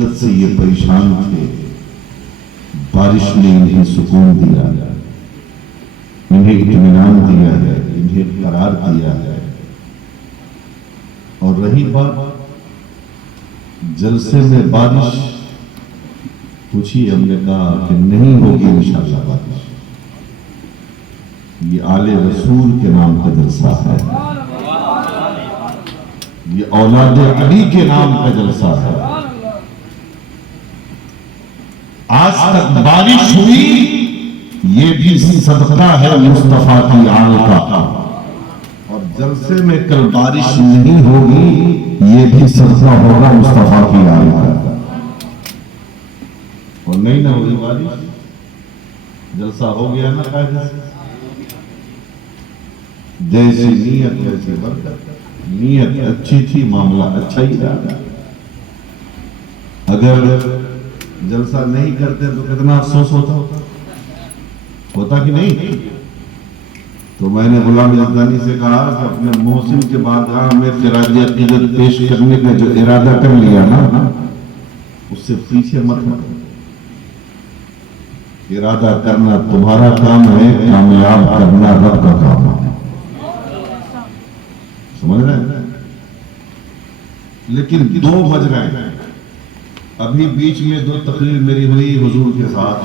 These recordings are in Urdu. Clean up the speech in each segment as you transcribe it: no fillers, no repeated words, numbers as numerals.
شدت سے یہ پریشان تھے، بارش نے انہیں سکون دیا، انہیں اطمینان دیا ہے، انہیں قرار دیا ہے۔ اور رہی بات جلسے میں بارش، پوچھی، ہم نے کہا کہ نہیں ہوگی انشاءاللہ بارش، یہ آل رسول کے نام کا جلسہ ہے، یہ اولاد علی کے نام کا جلسہ ہے۔ آج تک بارش ہوئی، یہ بھی صدقہ ہے مصطفیٰ کی آل کا، اور جلسے میں کل بارش نہیں ہوگی، یہ بھی صدقہ ہوگا مصطفیٰ کی آل کا۔ اور نہیں نہ ہوئی بارش، جلسہ ہو گیا نا قاعدے سے، جیسی نیت ویسی برکت، نیت اچھی تھی، معاملہ اچھا ہی رہا۔ اگر جلسہ نہیں کرتے تو کتنا افسوس ہوتا کہ نہیں؟ تو میں نے غلام یزدانی سے کہا کہ اپنے محسن کے بارگاہ میں خراج عقیدت پیش کرنے کا جو ارادہ کر لیا نا، اس سے پیچھے مت ہٹو۔ ارادہ کرنا تمہارا کام ہے، کامیاب کرنا رب کا کام ہے، سمجھ رہے ہیں؟ لیکن 2 بج رہے ہیں، ابھی بیچ میں 2 تقریر میری ہوئی حضور کے ساتھ،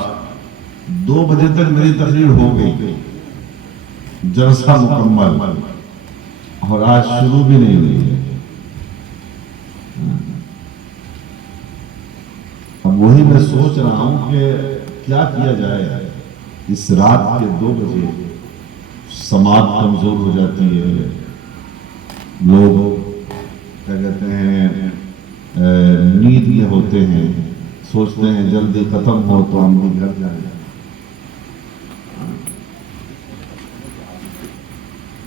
2 بجے تک میری تقریر ہو گئی، جلسہ مکمل، اور آج شروع بھی نہیں ہوئی ہے۔ اب وہی میں سوچ رہا ہوں کہ کیا کیا جائے۔ اس رات کے 2 بجے سماعت کمزور ہو جاتی ہے، لوگ کیا کہتے ہیں نیند میں ہوتے ہیں، سوچتے ہیں جلدی ختم ہو تو ہم بھی گھر جائیں۔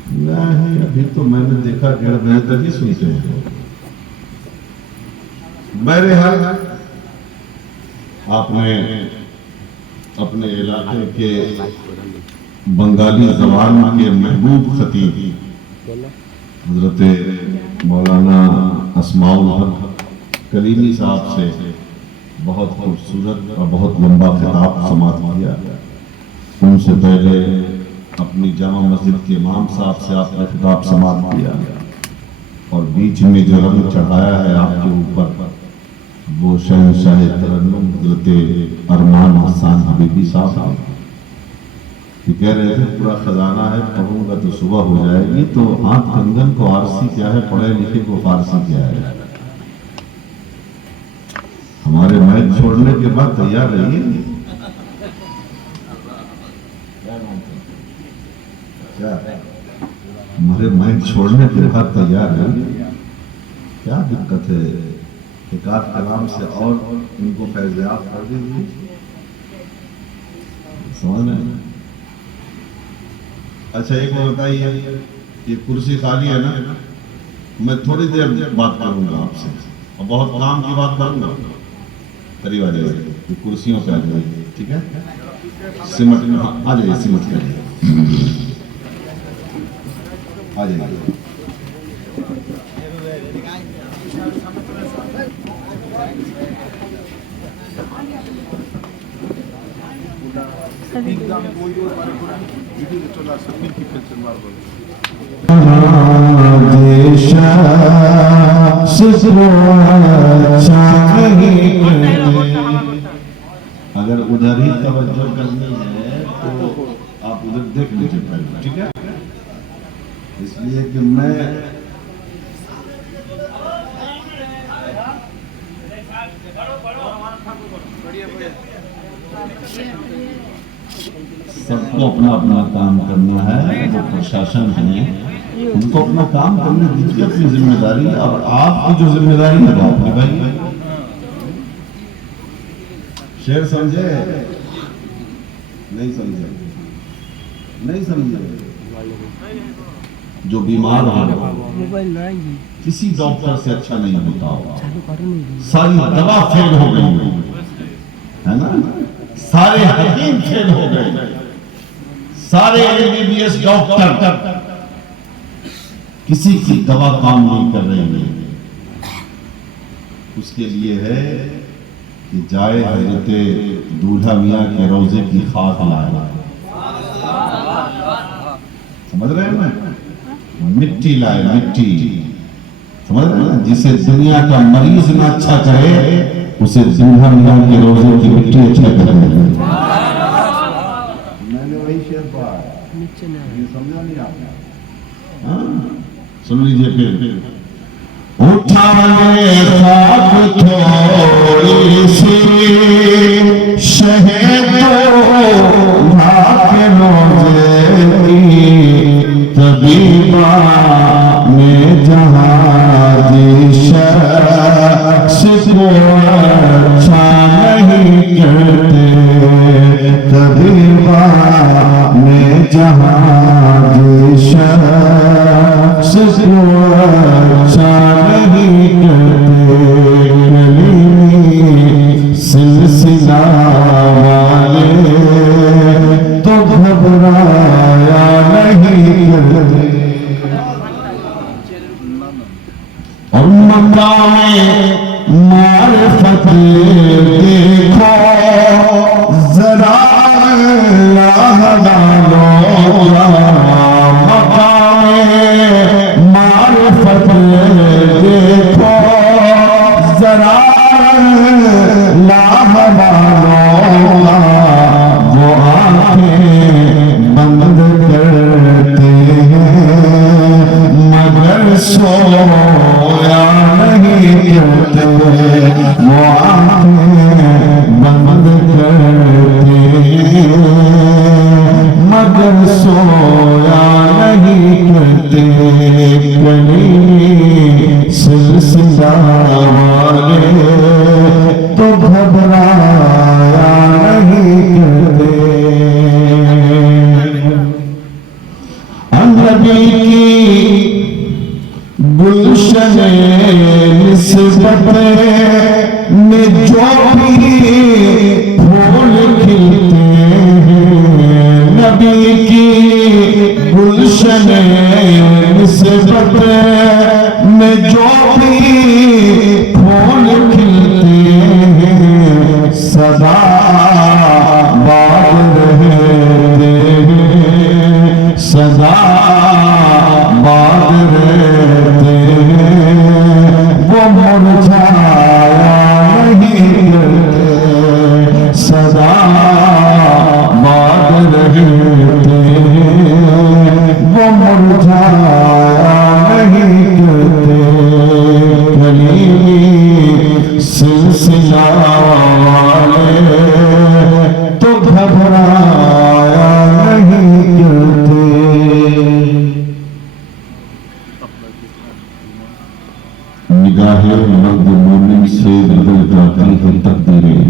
نہیں، ابھی تو میں نے دیکھا 1:30 بجے تک ہی سنتے ہیں۔ بہرحال آپ نے اپنے علاقے کے بنگالی زبان کے محبوب خطیب حضرت مولانا اسماء الحق کلیمی صاحب سے بہت خوبصورت اور بہت لمبا خطاب سماعت کیا۔ ان سے پہلے اپنی جامع مسجد کے امام صاحب سے آپ نے خطاب سماعت کیا، اور بیچ میں جو رنگ چڑھایا ہے آپ کے اوپر، وہ شہنشاہ ترنم حضرت ارمان حسان حبیبی صاحب، یہ کہہ رہے تھے پورا خزانہ ہے، پڑھوں گا تو صبح ہو جائے گی، تو ہاتھ کنگن کو عارسی کیا ہے، پڑھے لکھے کو فارسی کیا ہے۔ ہمارے مائک چھوڑنے کے بعد تیار رہیے، ہمارے مائک چھوڑنے کے بعد تیار رہیے، کیا دقت ہے؟ ایک آدھ کلام سے اور ان کو فیضیاب کر دیجیے، سمجھ رہے ہیں؟ اچھا ایک بات بتائیے، یہ کرسی خالی ہے نا، میں تھوڑی دیر بات کروں گا آپ سے، اور بہت کام کی بات کروں گا، قریب آ جائیے، یہ کرسیوں پہ آ جائیے، ٹھیک ہے؟ سمٹ آ جائیے، سمٹ کر آ جائیے۔ اگر ادھر ہی توجہ کرنی ہے تو آپ ادھر دیکھ لیجیے پہلے، ٹھیک ہے؟ اس لیے کہ میں سب کو اپنا اپنا کام کرنا ہے، وہ پرشاسن ہے، ان کو اپنا کام کرنے دیجیے، اپنی ذمہ داری، اور آپ کی جو ذمہ داری ہے وہ آپ نبھائیے۔ شعر سمجھے؟ نہیں سمجھے؟ نہیں سمجھے؟ جو بیمار ہو کسی ڈاکٹر سے اچھا نہیں ہوتا، ساری دوا فیل ہو گئی ہے نا، سارے حکیم فیل ہو گئے، سارے MBBS ڈاکٹر، کسی کی دوا کام نہیں کر رہی ہے۔ اس کے لیے ہے کہ جائے حضرت دولہا میاں کے روضے کی خاک لائے. سمجھ رہے ہیں نا؟ مٹی لائے, مٹی. سمجھ رہے ہیں نا؟ جسے دنیا کا مریض نہ اچھا کرے اسے دولہا میاں کے روضے کی مٹی اچھا کرے. میں نے وہی شعر پڑھا ہے, یہ سمجھا نہیں آپ نے؟ سن لیجئے پھر. اٹھانے خاک تھوڑی سی شہد دولہا کے روضے کی, طبیبہ میں جہاں دی شخص کو اچھا نہیں کرتے, طبیبہ میں جہاں دی شخص کو اچھا نہیں کرتے. کلیمی سلسلہ والے تو گھبرایا نہیں کرتے. اور مقام معرفت دیکھو ذرا اللہ والو, مقام معرفت دیکھو ذرا اللہ والو, وہ آنکھیں بند کرتے ہیں مگر سویا نہیں کرتے, وہ آنکھیں بند کرتے ہیں مگر سویا نہیں کرتے. کلیمی سلسلہ والے تو گھبرایا نہیں کرتے. نبی کی گلشن نسبت میں جو بھی پھول کھلتے ہیں, نبی کی گلشن نسبت میں جو بھی پھول کھلتے ہیں, سدا باد رہتے ہیں, سدا باد رہتے ہیں, وہ مرجھایا نہیں کرتے, سدا باد رہتے ہیں, وہ مرجھایا نہیں کرتے. کلیمی سلسلہ والے تو گھبرایا نہیں کرتے. نگاہ مرد مومن سے بدل جاتی ہے تقدیریں,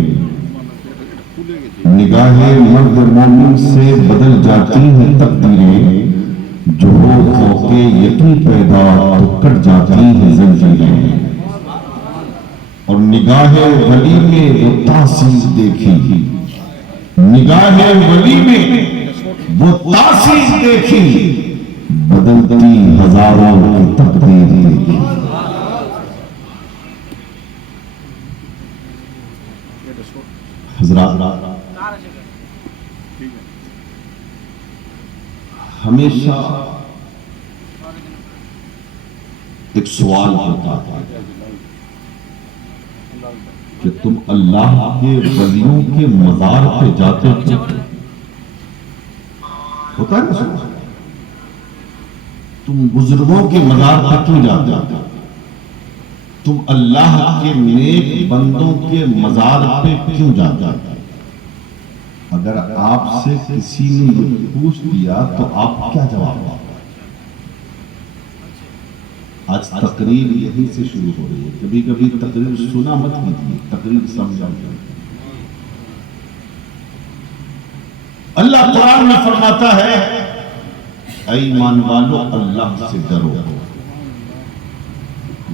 نگاہ مرد مومن سے بدل جاتی ہیں تقدیریں, جو ہو خوف یقین پیدا تو کٹ جاتی ہیں زنجیریں. اور نگاہ ولی میں وہ تاثیر دیکھی, نگاہ ولی میں وہ تاثیر دیکھی, بدلتی ہزاروں کی تقدیر دیکھی. حضرات ہمیشہ ایک سوال ہوتا ہے کہ تم اللہ کے ولیوں کے مزار پہ جاتے ہو, ہوتا ہے نا سوال, تم بزرگوں کے مزار پہ کیوں جاتے ہو, تم اللہ کے نیک بندوں کے مزار پہ کیوں جاتے ہو. اگر آپ سے کسی نے یہ پوچھ دیا تو آپ کیا جواب دیں؟ آج تقریر یہیں سے شروع ہو رہی ہے. کبھی کبھی تقریر سنا مت کیجیے, تقریر سمجھا. اللہ قرآن میں فرماتا ہے اے ایمان والو اللہ سے ڈرو,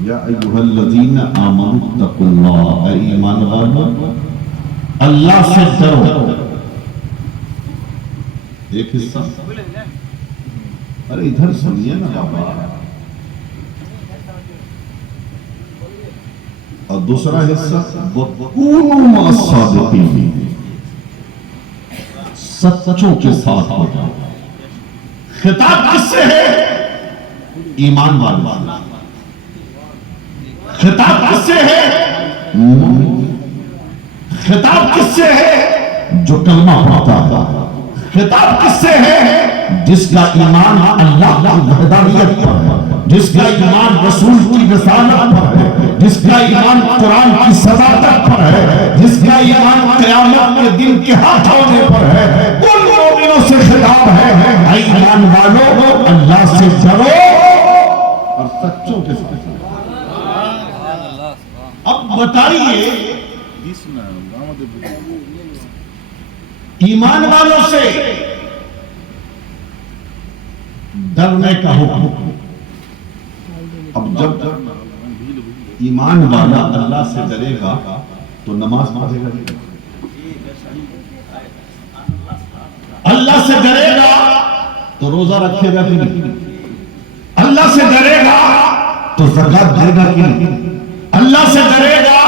یا ایھا الذین آمنوا اتقوا اللہ, اے ایمان والو اللہ سے ڈرو. ایک حصہ ارے ادھر سنیے نا بابا, اور دوسرا حصہ وَكُونُوا مَعَ الصَّادِقِينَ، سچوں کے ساتھ ہو جاؤ۔ خطاب کس سے ہے؟ ایمان والوں۔ خطاب کس سے ہے؟ خطاب کس سے ہے؟ جو کلمہ پڑھتا ہے۔ خطاب کس سے ہے؟ جس کا ایمان اللہ کی وحدانیت پر ہے، جس کا ایمان رسول کی رسالت پر ہے، جس کا ایمان قرآن کی صداقت پر ہے، جس کا ایمان قیامت کے دن کے ہاتھ ہونے پر ہے، ان مومنوں سے خطاب ہے اے ایمان والوں اللہ سے ڈرو اور سچوں کے ساتھ۔ اب بتائیے ایمان والوں سے ڈرنے کا حکم۔ اب جب ایمان والا اللہ سے ڈرے گا تو نماز پڑھے گا، اللہ سے ڈرے گا تو روزہ رکھے گا کہ نہیں، اللہ سے ڈرے گا تو زکات دے گا کہ نہیں، اللہ سے ڈرے گا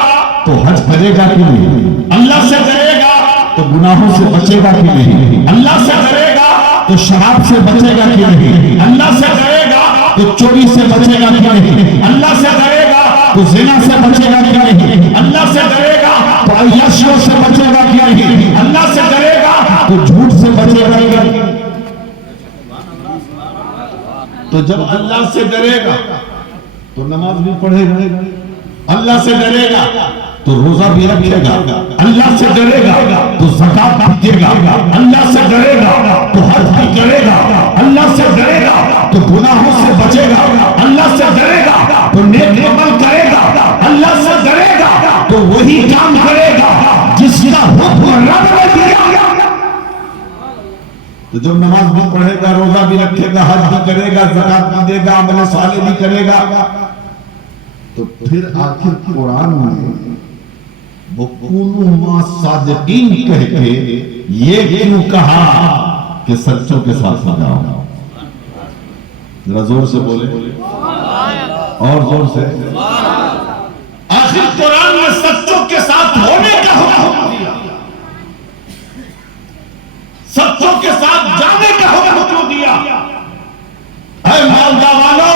تو حج کرے گا کہ نہیں، اللہ سے ڈرے گا تو گناہوں سے بچے گا کہ نہیں، اللہ سے ڈرے گا تو شراب سے بچے گا کہ نہیں، اللہ سے ڈرے گا تو چوری سے بچے گا کہ نہیں، اللہ سے ڈرے گا تو زنا سے بچے گا کہ نہیں، اللہ سے ڈرے گا تو عیاشیوں سے بچے گا کہ نہیں، اللہ سے ڈرے گا تو جھوٹ سے بچے گا کہ نہیں۔ تو جب اللہ سے ڈرے گا تو نماز بھی پڑھے گا، اللہ سے ڈرے گا تو روزہ بھی رکھے گا، اللہ سے ڈرے گا تو زکات بھی دے گا، اللہ سے ڈرے گا تو حج بھی کرے گا، اللہ سے ڈرے گا تو گناہوں سے بچے گا، اللہ سے ڈرے گا تو نیک عمل کرے گا، اللہ سے ڈرے گا تو وہی کام کرے گا جس کا حکم رب نے دیا۔ تو جب نماز بھی پڑھے گا، روزہ بھی رکھے گا، حج بھی کرے گا، زکات بھی دے گا، عمل صالح بھی کرے گا، تو پھر آخر قرآن میں وَكُونُوا مَعَ الصَّادِقِينَ کہہ کے یہ کیوں کہا کہ سچوں کے ساتھ ہو جاؤ؟ ذرا زور سے بولے اور زور سے۔ آخر قرآن میں سچوں کے ساتھ ہونے کا حکم دیا، سچوں کے ساتھ جانے کا حکم دیا۔ اے مالدہ والوں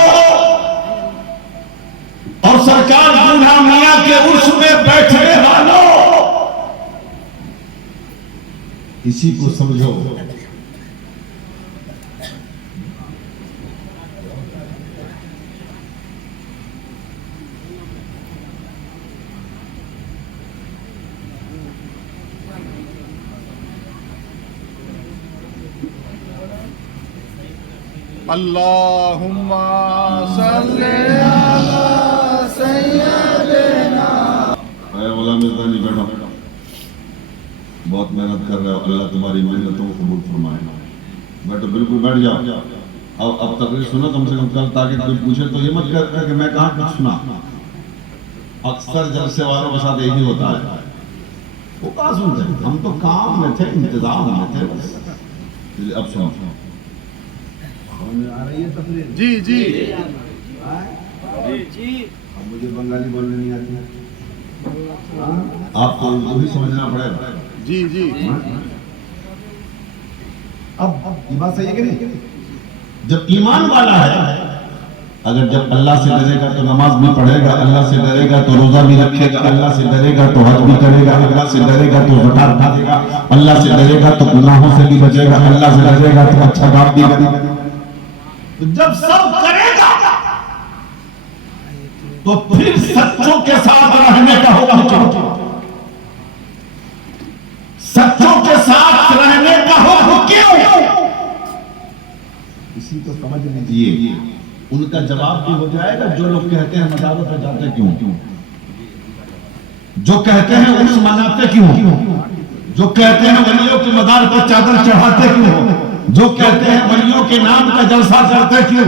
اور سرکار بوڑھا میاں کے عرش میں بیٹھنے والوں، اسی کو سمجھو۔ اللہم صلی علی سیدنا۔ اے غلام ازدانی بیٹھو، بہت محنت کر رہے ہو، اللہ تمہاری محنتوں کو قبول فرمائے۔ بیٹھو، بالکل بیٹھ جاؤ۔ اب تقریر سنو کم سے کم کل، تاکہ کوئی پوچھے تو یہ مت کہتا کہ میں کہاں کچھ سنا۔ اکثر جلسے والوں کے ساتھ یہی ہوتا ہے، وہ کہاں سنتے ہیں، ہم تو کام میں تھے، انتظام میں تھے بس۔ اب سنو، آ رہی ہے تقریر؟ جی جی اب مجھے بنگالی بولنے نہیں آتی، آپ کو وہی سمجھنا پڑے گا۔ جی جی اب یہ بات صحیح ہے کہ نہیں؟ جب ایمان والا ہے، اگر جب اللہ سے ڈرے گا تو نماز بھی پڑھے گا، اللہ سے ڈرے گا تو روزہ بھی رکھے گا، اللہ سے ڈرے گا تو حج بھی کرے گا، اللہ سے ڈرے گا تو زکات بھی دے گا، اللہ سے ڈرے گا تو گناہوں سے بھی بچے گا، اللہ سے ڈرے گا تو اچھا کام بھی کرے گا۔ جب سب کرے گا تو پھر سچوں کے ساتھ رہنے کا حکم کیا؟ سچوں کے ساتھ رہنے کا حکم کیوں؟ اسی کو سمجھ لیجیے، ان کا جواب بھی ہو جائے گا۔ جو لوگ کہتے ہیں مزاروں پہ جاتے کیوں، جو کہتے ہیں عرس مناتے کیوں، جو کہتے ہیں ولیوں کے مزار پر چادر چڑھاتے کیوں، جو کہتے ہیں ولیوں کے نام کا جلسہ کرتے کیوں،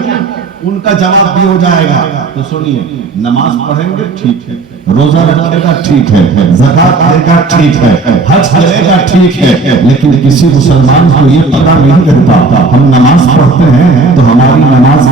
ان کا جواب بھی ہو جائے گا۔ تو سنیے، نماز پڑھیں گے ٹھیک ہے، روزہ رکھے گا ٹھیک ہے، زکات دے گا ٹھیک ہے، حج کرے گا ٹھیک ہے، لیکن کسی مسلمان کو یہ پتہ نہیں لگتا ہم نماز پڑھتے ہیں تو ہماری نماز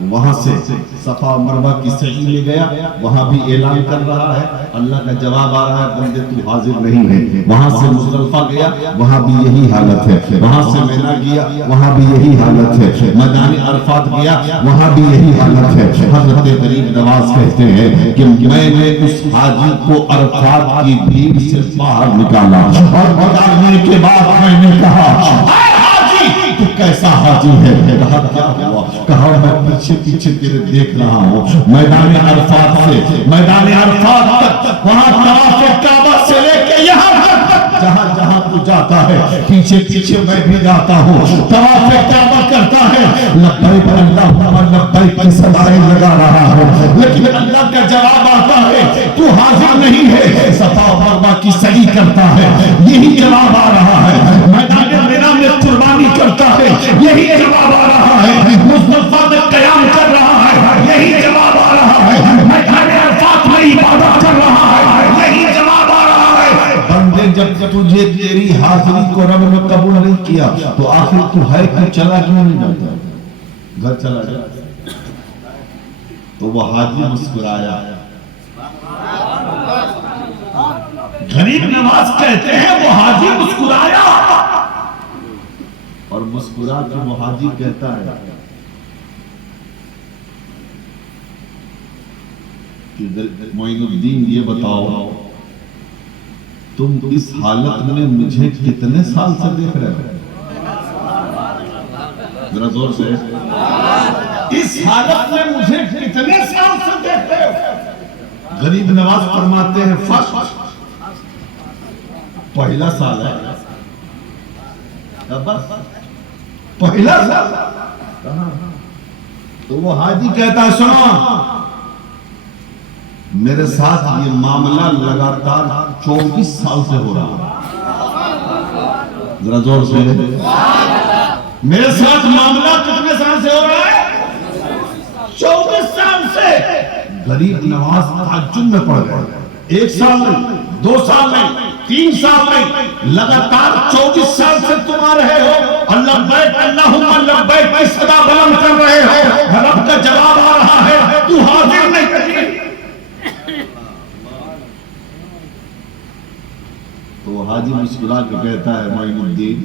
وہاں سے صفا مروہ کی سعی میں گیا، وہاں بھی اعلان کر رہا ہے، اللہ کا جواب آ رہا ہے بندے تو حاضر نہیں ہے۔ وہاں سے مزدلفہ گیا، وہاں بھی یہی حالت ہے۔ وہاں سے مینا گیا، وہاں بھی یہی حالت ہے۔ میدان عرفات گیا، وہاں بھی یہی حالت ہے۔ حضرت غریب نواز کہتے ہیں کہ میں نے اس حاجی کو عرفات کی بھیڑ سے باہر نکالا، اور نکالنے کے بعد میں نے کہا اے حاجی تو کیسا حاجی ہے؟ کہا کیا ہوا؟ کہا میں پیچھے پیچھے تیرے دیکھ رہا ہوں، میدان عرفات سے میدان عرفات تک، وہاں طواف کعبہ سے لے کے یہاں تک، جہاں جہاں تو جاتا ہے پیچھے پیچھے میں بھی جاتا ہوں، طواف کعبہ کرتا ہے، لبیک اللہم لبیک کی صدائیں لگا رہا ہے، لیکن اللہ کا جواب آتا ہے تو حاضر نہیں ہے، صفا و مروہ کی سعی کرتا ہے، یہی جواب آ رہا ہے۔ میدان مینا میں قربانی کرتا ہے، یہی جواب آ رہا ہے۔ مزدلفہ میں قیام کر رہا ہے، یہی جواب آ رہا ہے۔ میدان عرفات میں عبادت کر رہا ہے، یہی جواب آ رہا ہے۔ بندے جب تجھے تیری حاضری کو رب نے قبول نہیں کیا تو آخر تو ہے کہ چلا کیوں نہیں جاتا؟ گھر چلا جاتا۔ تو وہ حاجی مسکرایا۔ غریب نواز کہتے ہیں وہ حاجی مسکرایا، اور مسکرا کے وہ حاجی کہتا ہے کہ معین الدین یہ بتاؤ تم اس حالت میں مجھے کتنے سال سے دیکھ رہے ہو؟ ذرا زور سے، اس حالت میں مجھے کتنے سال سے دیکھ رہے ہو؟ غریب نواز فرماتے ہیں فرسٹ پہلا سال ہے، پہلا سال۔ تو وہ حاجی کہتا ہے سنو میرے ساتھ یہ معاملہ لگاتار 24 سال سے ہو رہا ہے، ذرا زور سے، میرے ساتھ معاملہ کتنے سال سے ہو رہا ہے؟ 24 سال سے۔ غریب نواز تعجب میں پڑ گئے، 1 سال نہیں، 2 سال نہیں، 3 سال نہیں، لگاتار 24 سال سے تم آ رہے ہو اور لبیک اللہم لبیک کی صدا بلند کر رہے ہو، رب کا جواب آ رہا ہے تو حاضر نہیں کرتی۔ تو حاجی مسکرا کے کہتا ہے معین الدین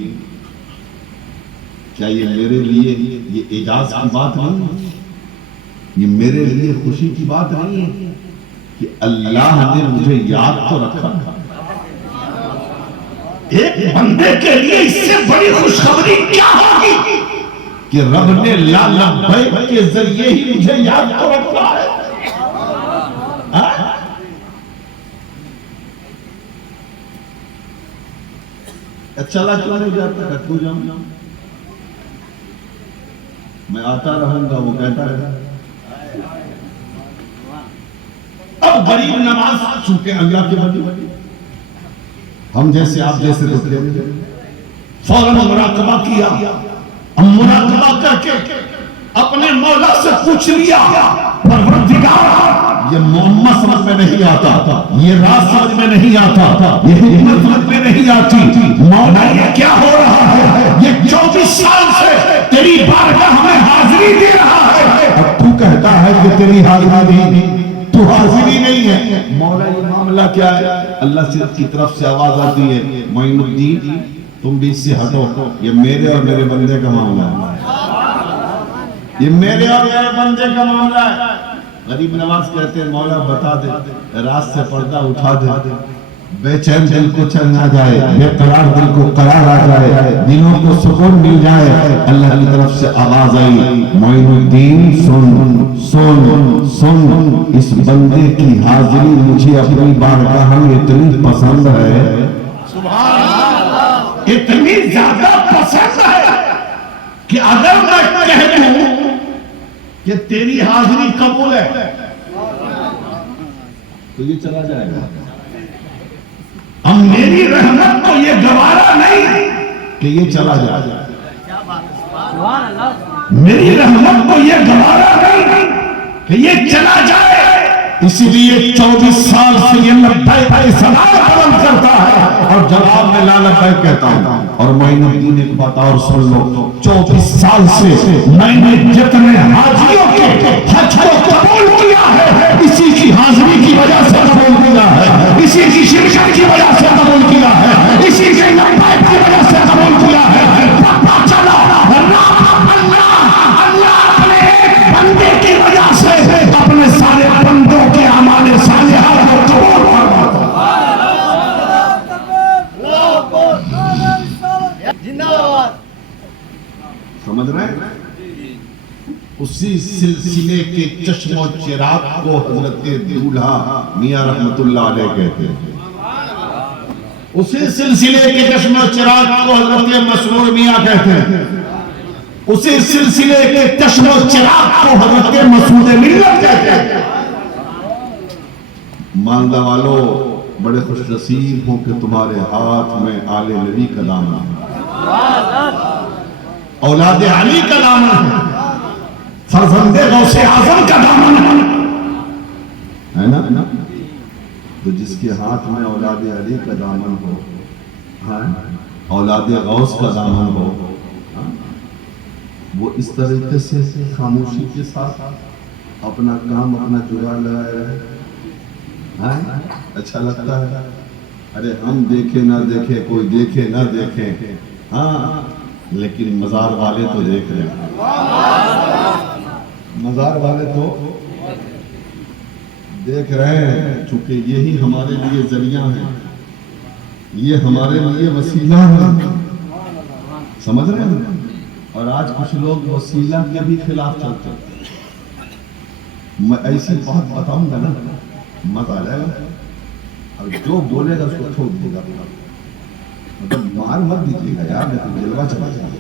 کیا یہ میرے لیے یہ اعجاز کی بات نہیں ہے، یہ میرے لیے خوشی کی بات نہیں ہے کہ اللہ نے مجھے یاد تو رکھا؟ ایک بندے کے لیے اس سے بڑی خوشخبری کیا ہوگی کہ رب نے لا لبیک کے ذریعے ہی مجھے یاد تو رکھا ہے۔ چلا کیوں نہیں جاتا؟ کیوں جاؤں؟ میں آتا رہوں گا، وہ کہتا رہے۔ اب غریب نواز چونکہ اللہ کے بندے، ہم جیسے آپ جیسے رکھے، فوراً مراقبہ کیا، مراقبہ کر کے اپنے مولا سے پوچھ لیا پروردگار یہ محمد سمجھ میں نہیں آتا، یہ راز سمجھ میں نہیں آتا، یہ حکمت سمجھ میں نہیں آتی، مولا یہ کیا ہو رہا ہے؟ یہ 24 سال سے تیری بارگاہ میں حاضری دے رہا ہے، اب تو کہتا ہے کہ تیری حاضری نہیں، تو حاضری نہیں ہے، مولا یہ معاملہ کیا ہے؟ اللہ کی طرف سے آواز آتی ہے معین الدین تم بھی اس سے ہٹو، یہ میرے اور میرے بندے کا معاملہ ہے، یہ میرے اور میرے بندے کا معاملہ ہے۔ غریب نواز کہتے ہیں مولا بتا دے، رات سے پردہ اٹھا دے، بے چین دل کو چین آ جائے، بے قرار دل کو قرار آ جائے، دلوں کو سکون مل جائے۔ اللہ کی طرف سے آواز آئی معین الدین سن سن سن، اس بندے کی حاضری مجھے اپنی بارگاہ میں اتنی پسند ہے، سبحان اللہ، اتنی زیادہ پسند ہے کہ اگر میں کہہ دوں کہ تیری حاضری قبول ہے تو یہ چلا جائے گا، اب میری رحمت کو یہ گوارا نہیں کہ یہ چلا جائے، میری رحمت کو یہ گوارا نہیں کہ یہ چلا جائے، اسی لیے 24 سال سے یہ لبیک کی صدایں بلند کرتا ہے اور جواب میں لا لبیک کہتا ہوں. اور معین الدین ایک بات اور سن لو، 24 سال سے میں نے جتنے حاجیوں کے حج کو قبول کیا ہے اسی کی حاضری کی وجہ سے قبول کیا ہے، اسی کی شرکت کی وجہ سے قبول کیا ہے، اسی کے لبیک کی وجہ سے قبول کیا ہے. پتہ چلا اللہ اپنے ایک بندے کی وجہ سے اپنے سارے بندوں کے اعمال صالحہ کو قبول فرماتا ہے. سمجھ رہے ہیں؟ اسی سلسلے کے چشم و چراغ کو حضرت دولہا میاں رحمت اللہ علیہ کہتے ہیں. اسی سلسلے کے چشم و چراغ کو حضرت مسرور میاں کہتے ہیں. اسی سلسلے کے چشم و چراغ کو حضرت مسعود ملت کہتے ہیں. ماندہ والو بڑے خوش نصیب ہوں کہ تمہارے ہاتھ میں آل نبی کا دامن ہے، اولاد علی کا دامن ہے، فرزند غوث اعظم کا دامن ہے نا. تو جس کے ہاتھ میں اولاد علی کا دامن ہو، اولاد غوث کا دامن ہو، وہ اس طریقے سے خاموشی کے ساتھ اپنا کام اپنا جگاڑ لگائے رہے. اچھا لگتا ہے. ارے ہم دیکھے نہ دیکھے، کوئی دیکھے نہ دیکھے، ہاں لیکن مزار والے تو دیکھ رہے ہیں. مزار والے تو دیکھ رہے ہیں، چونکہ یہی ہمارے لیے ذریعہ ہے، یہ ہمارے لیے وسیلہ ہے. سمجھ رہے ہیں؟ اور آج کچھ لوگ وسیلہ کے بھی خلاف چلتے ہیں. میں ایسی بات بتاؤں گا نا مت آ جائے گا، اور جو بولے گا اس کو ٹھوک دے گا. مطلب مار مت دیجیے گا یار، لیکن جلوہ چلا جائے گا،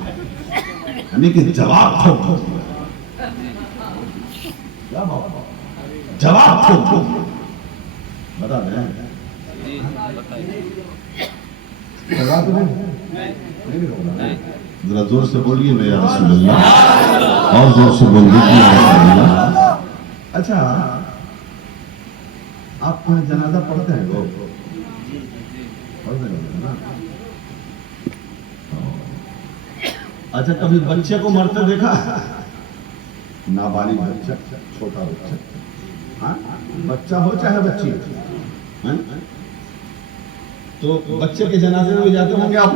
یعنی کہ جواب ٹھوک دو. جواب ٹھوک دو. بتا دیں ذرا زور سے بولیے نا یا رسول اللہ، اور زور سے بولیے یا رسول اللہ. اچھا آپ جنازہ پڑھتے ہیں لوگ؟ پڑھتے ہیں نا. اچھا کبھی بچے کو مرتے دیکھا؟ نابالغ بچہ، چھوٹا بچہ، بچہ ہو چاہے بچی، تو بچے کے جنازے میں بھی جاتے ہوں گے آپ؟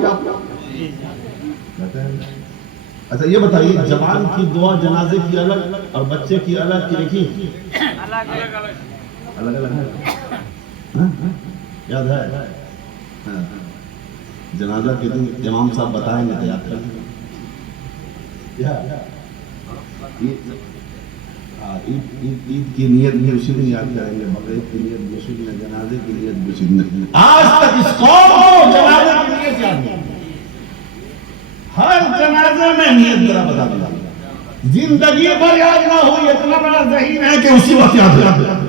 اچھا یہ بتائیے، جوان کی دعا جنازے کی الگ اور بچے کی الگ کی لکھی؟ الگ الگ ہے. یاد ہے؟ جنازہ کے دن امام صاحب بتائیں گے تو یاد کر لیں. عید کی نیت بھی اسی دن یاد کریں گے، بقرعید کی نیت بھی اسی دن، جنازے کی نیت بھی اسی دن. آج تک اس قوم کو جنازے کی نیت یاد نہیں. ہر جنازے میں نیت ذرا بتا دیا. زندگی بھر یاد نہ ہوئی، اتنا بڑا ذہین ہے کہ اسی وقت یاد رہا.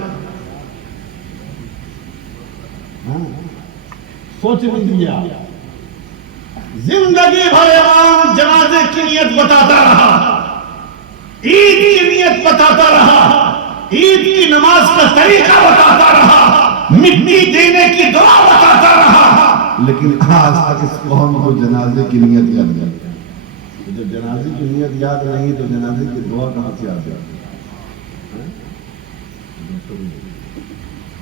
سوچ لیجیے آپ، زندگی بھر امام جنازے کی نیت بتاتا رہا، عید کی نیت بتاتا رہا، عید کی نماز کا طریقہ بتاتا رہا، مٹی دینے کی دعا بتاتا رہا، لیکن آج تک اس قوم کو جنازے کی نیت یاد نہیں. جب جنازے کی نیت یاد نہیں تو جنازے کی دعا کہاں سے یاد ہے؟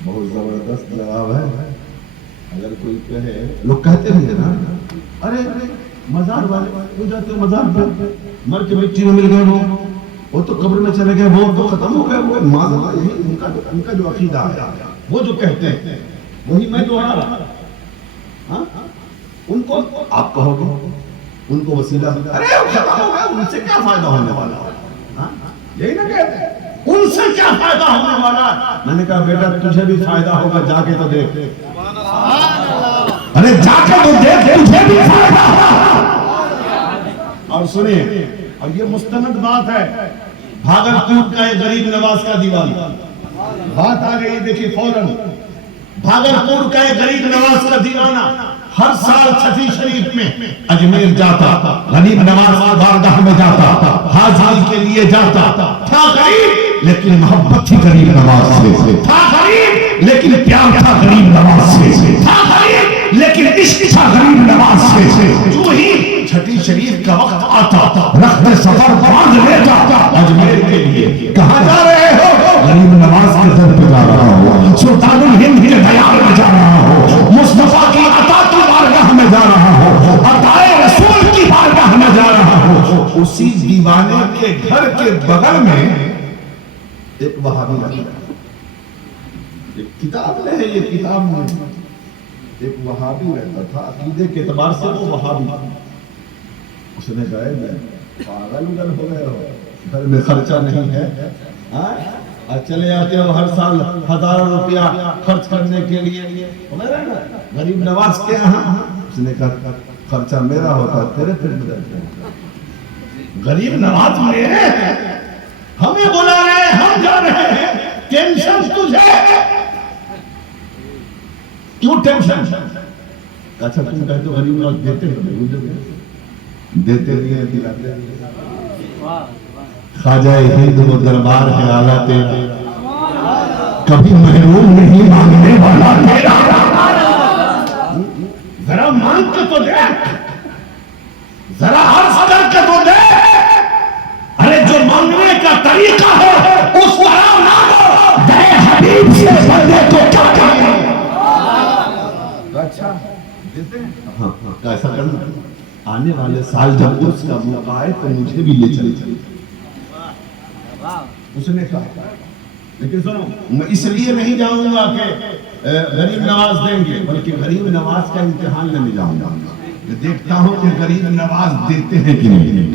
بہت زبردست جواب ہے. اگر کوئی کہے، لوگ کہتے بھی ہیں نا، ارے مزار والے ہو جاتے ہو، مزار پہ مر کے مٹی میں مل گئے، وہ تو قبر میں چلے گئے، وہ تو ختم ہو گئے. وہ یہی ان کا جو عقیدہ ہے، وہ جو کہتے ہیں وہی میں دوہرا رہا. ان کو آپ کہو گے ان کو وسیلہ، ارے ختم ہو گئے، ان سے کیا فائدہ ہونے والا؟ یہی نہ کہتے ہیں ان سے کیا فائدہ ہونے والا. میں نے کہا بیٹا تجھے بھی فائدہ ہوگا، جا کے تو دیکھ. ارے جا کے تو دیکھ، تجھے بھی فائدہ ہوگا. اور سنیے، اور یہ مستند بات ہے، بھاگلپور کا ایک غریب نواز کا دیوانہ، بات آ گئی دیکھیے فوراً. بھاگلپور کا ایک غریب نواز کا دیوانہ ہر سال چھٹی شریف میں اجمیر جاتا، غریب نواز کی بارگاہ میں جاتا، حاضری کے لیے جاتا. تھا غریب لیکن محبت تھی غریب نواز سے، تھا غریب لیکن پیار تھا غریب نواز سے، تھا غریب لیکن عشق تھا غریب نواز سے۔ جو ہی چھٹی شریف کا وقت آتا رخت سفر باندھ لیتا اجمیر کے لیے، کہاں جا رہے ہو؟ غریب نواز کے در پہ جا رہا ہو، سلطان الہند کے دیار میں جا رہا ہو، مصطفیٰ کی عطا کی بارگاہ میں جا رہا ہو، عطائے رسول کی بارگاہ میں جا رہا ہو۔ اسی دیوانے کے گھر کے بغل میں ایک وہابی رہتا ہے، ایک کتاب ہے، یہ کتاب میں ایک وہابی رہتا تھا، عقیدے کے اعتبار سے وہ وہابی۔ اس نے کہا ہے پاگل اگل ہو گئے ہو، گھر میں خرچہ نہیں ہے، چلے آتے ہو ہر سال 1000 روپیہ خرچ کرنے کے لیے غریب نواز کے یہاں۔ اس نے کہا خرچہ میرا ہوتا تیرے پھر غریب نواز میرے، ہمیں بلا رہے ہیں، ہم جا رہے ہیں، ٹینشن تجھے کیوں ٹینشن؟ اچھا تم کہتے ہو غریب نواز دیتے لیے دلاتے۔ خواجہ ہند و دربار ہے اعلیٰ تیرا، کبھی محروم نہیں مانگنے والا تیرا، ذرا مانگ کے تو دیکھ، ذرا عرض کر کے تو دیکھ، ارے جو مانگنے کا طریقہ ہے اس طرح مانگو، دے حبیب سے بندے کو کیا کہیں۔ اچھا دیتے ہیں، ہاں ایسا کرنا، آنے والے سال جب اس کا موقع آئے تو مجھے بھی لے چلے۔ اس نے کہا لیکن سنو، میں اس لیے نہیں جاؤں گا کہ غریب نواز دیں گے، بلکہ غریب نواز کا امتحان لینے جاؤں گا، میں دیکھتا ہوں کہ غریب نواز دیتے ہیں کہ نہیں،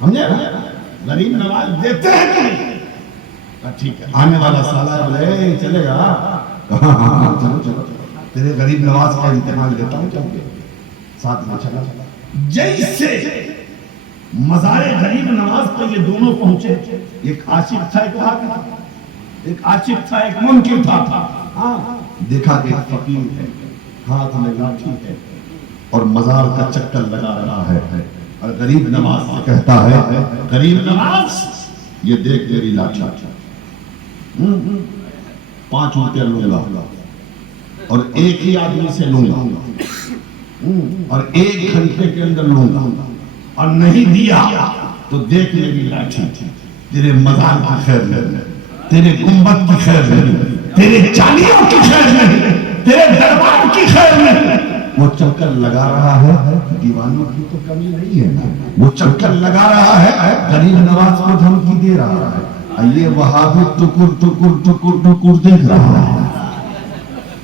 سمجھے؟ غریب نواز دیتے ہیں کہ نہیں؟ ٹھیک ہے، آنے والا سال آئے چلے گا، ہاں چلو چلو، تیرے غریب نواز کا امتحان لیتا ہوں، چلو ساتھ میں چلا۔ جیسے مزار غریب نواز پر یہ دونوں پہنچے، ایک عاشق تھا ایک وہابی تھا، ایک عاشق تھا ایک منکر تھا، دیکھا کہ فقیر ہے، ہاتھ میں لاٹھی ہے اور مزار کا چکر لگا رہا ہے، اور غریب نواز سے کہتا ہے غریب نواز یہ دیکھ میری لاٹھی، 5 روپیہ لوں گا اور ایک ہی آدمی سے لوں گا اور 1 گھنٹے کے اندر لوں گا، اور نہیں دیا تو دیکھ میری لاٹھی، تیرے مزار کی خیر نہیں، تیرے گنبد کی خیر نہیں، تیرے چالیوں کی خیر نہیں، تیرے دربار کی خیر نہیں۔ وہ چکر لگا رہا ہے، دیوانوں کی تو کمی نہیں ہے نا، وہ چکر لگا رہا ہے، غریب نواز کو دھمکی دے رہا ہے، یہ وہابی ٹکر ٹکر ٹکر ٹکر دیکھ رہا ہے،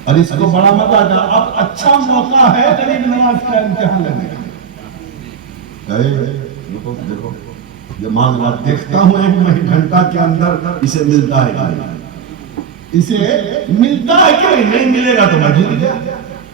اور اس کو بڑا مزہ آتا۔ اب اچھا موقع ہے غریب نواز کا امتحان لینے کا۔ دیکھو یہ مانگ رہا، دیکھتا ہوں 1 گھنٹہ کے اندر اسے ملتا ہے کہ نہیں، اسے ملتا ہے کہ نہیں ملے گا تو میں جیت گیا،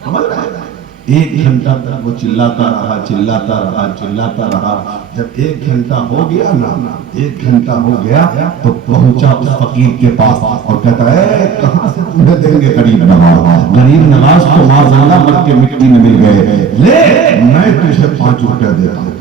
سمجھ رہا ہے؟ 1 گھنٹہ تک وہ چلاتا رہا چلاتا رہا چلاتا رہا، جب 1 گھنٹہ ہو گیا نا، 1 گھنٹہ ہو گیا تو پہنچا اس فقیر کے پاس اور کہتا ہے کہاں سے تمہیں دیں گے غریب نواز؟ غریب نواز کو معاذ اللہ مر کے مٹی میں مل گئے، لے میں تجھے 5 روپیہ دیتا ہوں،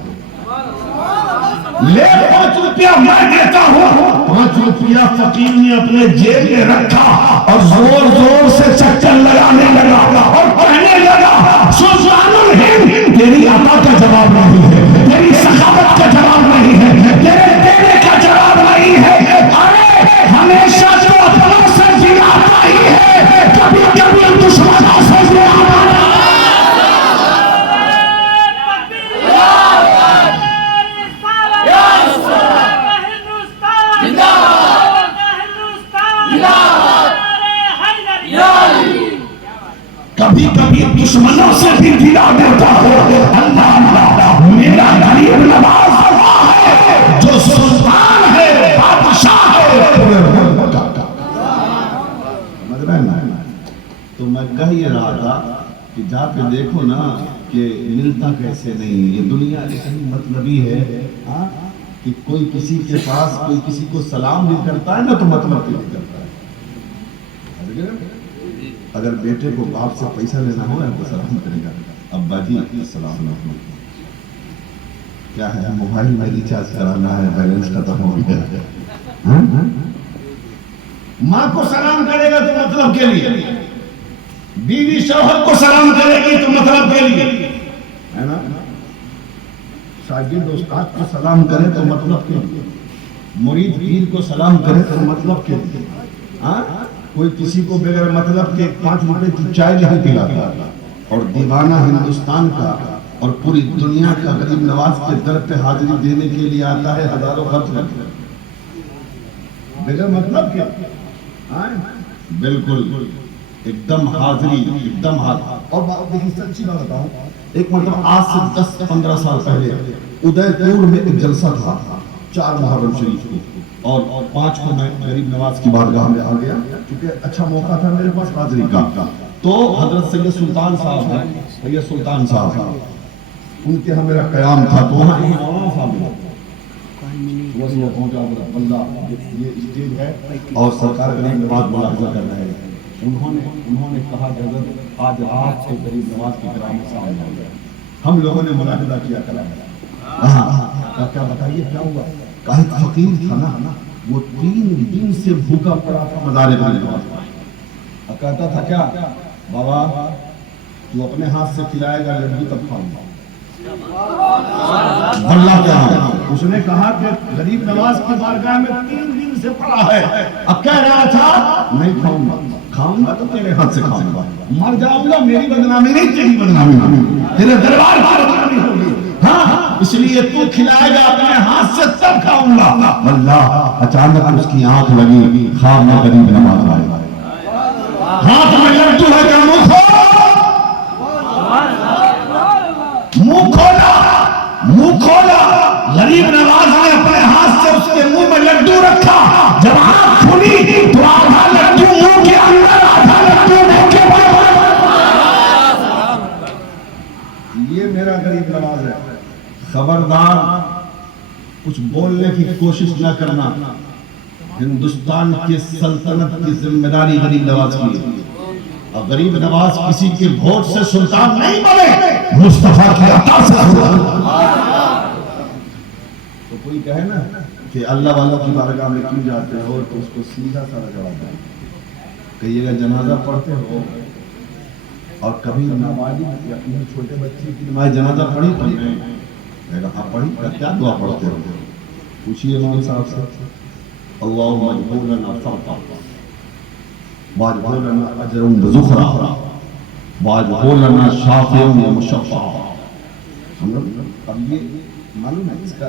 لے 5 روپیہ میں دیتا ہوں۔ 5 روپیہ فقیر نے اپنے جیب میں رکھا اور زور زور سے چکر لگانے لگا اور کہنے لگا سلطان الہند تیری عطا کا جواب نہیں ہے، تیری سخاوت کا جواب نہیں ہے، تیرے دینے کا جواب نہیں ہے، ارے ہمیشہ تو اپنوں سے دلاتا ہی ہے، کبھی کبھی دشمنوں سے دلاتا ہے۔ کبھی کبھی دشمنوں سے بھی دلا دیتا ہے، اللہ اللہ میرا غریب نواز ہے جو سلطان ہے، بادشاہ ہے۔ تو میں کہہ یہ رہا تھا کہ جا کے دیکھو نا کہ ملتا کیسے نہیں، یہ دنیا اتنی مطلبی ہے کہ کوئی کسی کے پاس کوئی کسی کو سلام بھی کرتا ہے نا تو مطلب بھی کرتا ہے۔ اگر بیٹے کو باپ سے پیسہ لینا ہو تو سلام کرے گا، ابا جی السلام علیکم، کیا ہے موبائل میں ریچارج کرانا ہے، بیلنس ختم ہو گیا، ماں کو سلام کرے گا تو مطلب کے لیے، بیوی شوہر کو سلام کرے گی تو مطلب کے لیے ہے نا، شاگرد استاد کو سلام کرے تو مطلب کے لیے، مرید پیر کو سلام کرے تو مطلب کے لیے، کوئی کسی کو بغیر مطلب کے 5 روپے کی چائے نہیں پلاتا، اور دیوانہ ہندوستان کا اور پوری دنیا کا غریب نواز کے در پہ حاضری دینے کے لیے آتا ہے ہزاروں خرچ کرتے بغیر مطلب کے، بالکل ایک دم حاضری، ایک دم حاضری۔ اور دیکھیں سچی بات بتاؤں، ایک مطلب آج سے 10-15 سال پہلے ادے پور میں ایک جلسہ تھا 4 محرم شریف کو، اور 5 کو میں غریب نواز کی بارگاہ میں آ گیا کیونکہ اچھا موقع تھا میرے پاس حاضری کا۔ تو حضرت سید سلطان صاحب ہیں، سید سلطان صاحب ان کے ہاں میرا قیام تھا، تو وہاں مولانا صاحب وہ پہنچا بندہ، یہ اسٹیج ہے اور سرکار غریب نواز ملاحظہ کر رہے ہیں، انہوں نے کہا کہ حضرت آج رات سے غریب نواز کی کرامت سامنے آ گیا، ہم لوگوں نے ملاحظہ کیا کرامت، کیا بتائیے کیا ہوا؟ کہا ایک فقیر تھا نا، وہ 3 دن سے بھوکا پڑا تھا مزار غریب نواز، کہتا تھا کیا بابا تو اپنے ہاتھ سے کھلائے گا لڈو تب کھاؤں گا، اللہ کیا، اس نے کہا کہ غریب نواز کی بارگاہ میں 3 دن سے پڑا ہے، اب کہہ رہا تھا نہیں کھاؤں گا تو تیرے ہاتھ سے کھاؤں گا، مر جاؤں گا میری بدنامی نہیں تیری بدنامی ہوگی، تیرے دربار کی بدنامی ہوگی، ہاں اس لیے تو کھلائے گا اپنے ہاتھ سے تب کھاؤں گا۔ اللہ اچانک اس کی آنکھ لگی، خواب میں غریب نواز آئے، ہاتھ میں لڈو ہے کیا، منہ کھولا، غریب نواز نے اپنے ہاتھ سے اس کے منہ میں لڈو رکھا، جب آنکھ کھلی تو آدھا لڈو منہ کے اندر، آدھا لڈو منہ کے باہر، یہ میرا غریب نواز ہے۔ خبردار کچھ بولنے کی کوشش نہ کرنا، ہندوستان کی سلطنت کی ذمہ داری غریب نواز کی ہے، اور غریب نواز کسی کے ووٹ سے سلطان نہیں بنے، مصطفیٰ کی عطا سے سلطان۔ تو کوئی کہے نا کہ اللہ والوں کی بارگاہ میں کیوں جاتے ہو، تو اس کو سیدھا سا جواب دیں، کہیے گا جنازہ پڑھتے ہو، اور کبھی نابالغ یا اپنے چھوٹے بچے کی نماز جنازہ پڑھی تو نہیں، کہے گا ہاں پڑھی، کیا دعا پڑھتے ہو، پوچھئے امام صاحب سے، اللہم اجعل لنا فرقا واجعل لنا اجرا وذخرا واجعل لنا شافعا ومشفعا۔ اب یہ معلوم ہے اس کا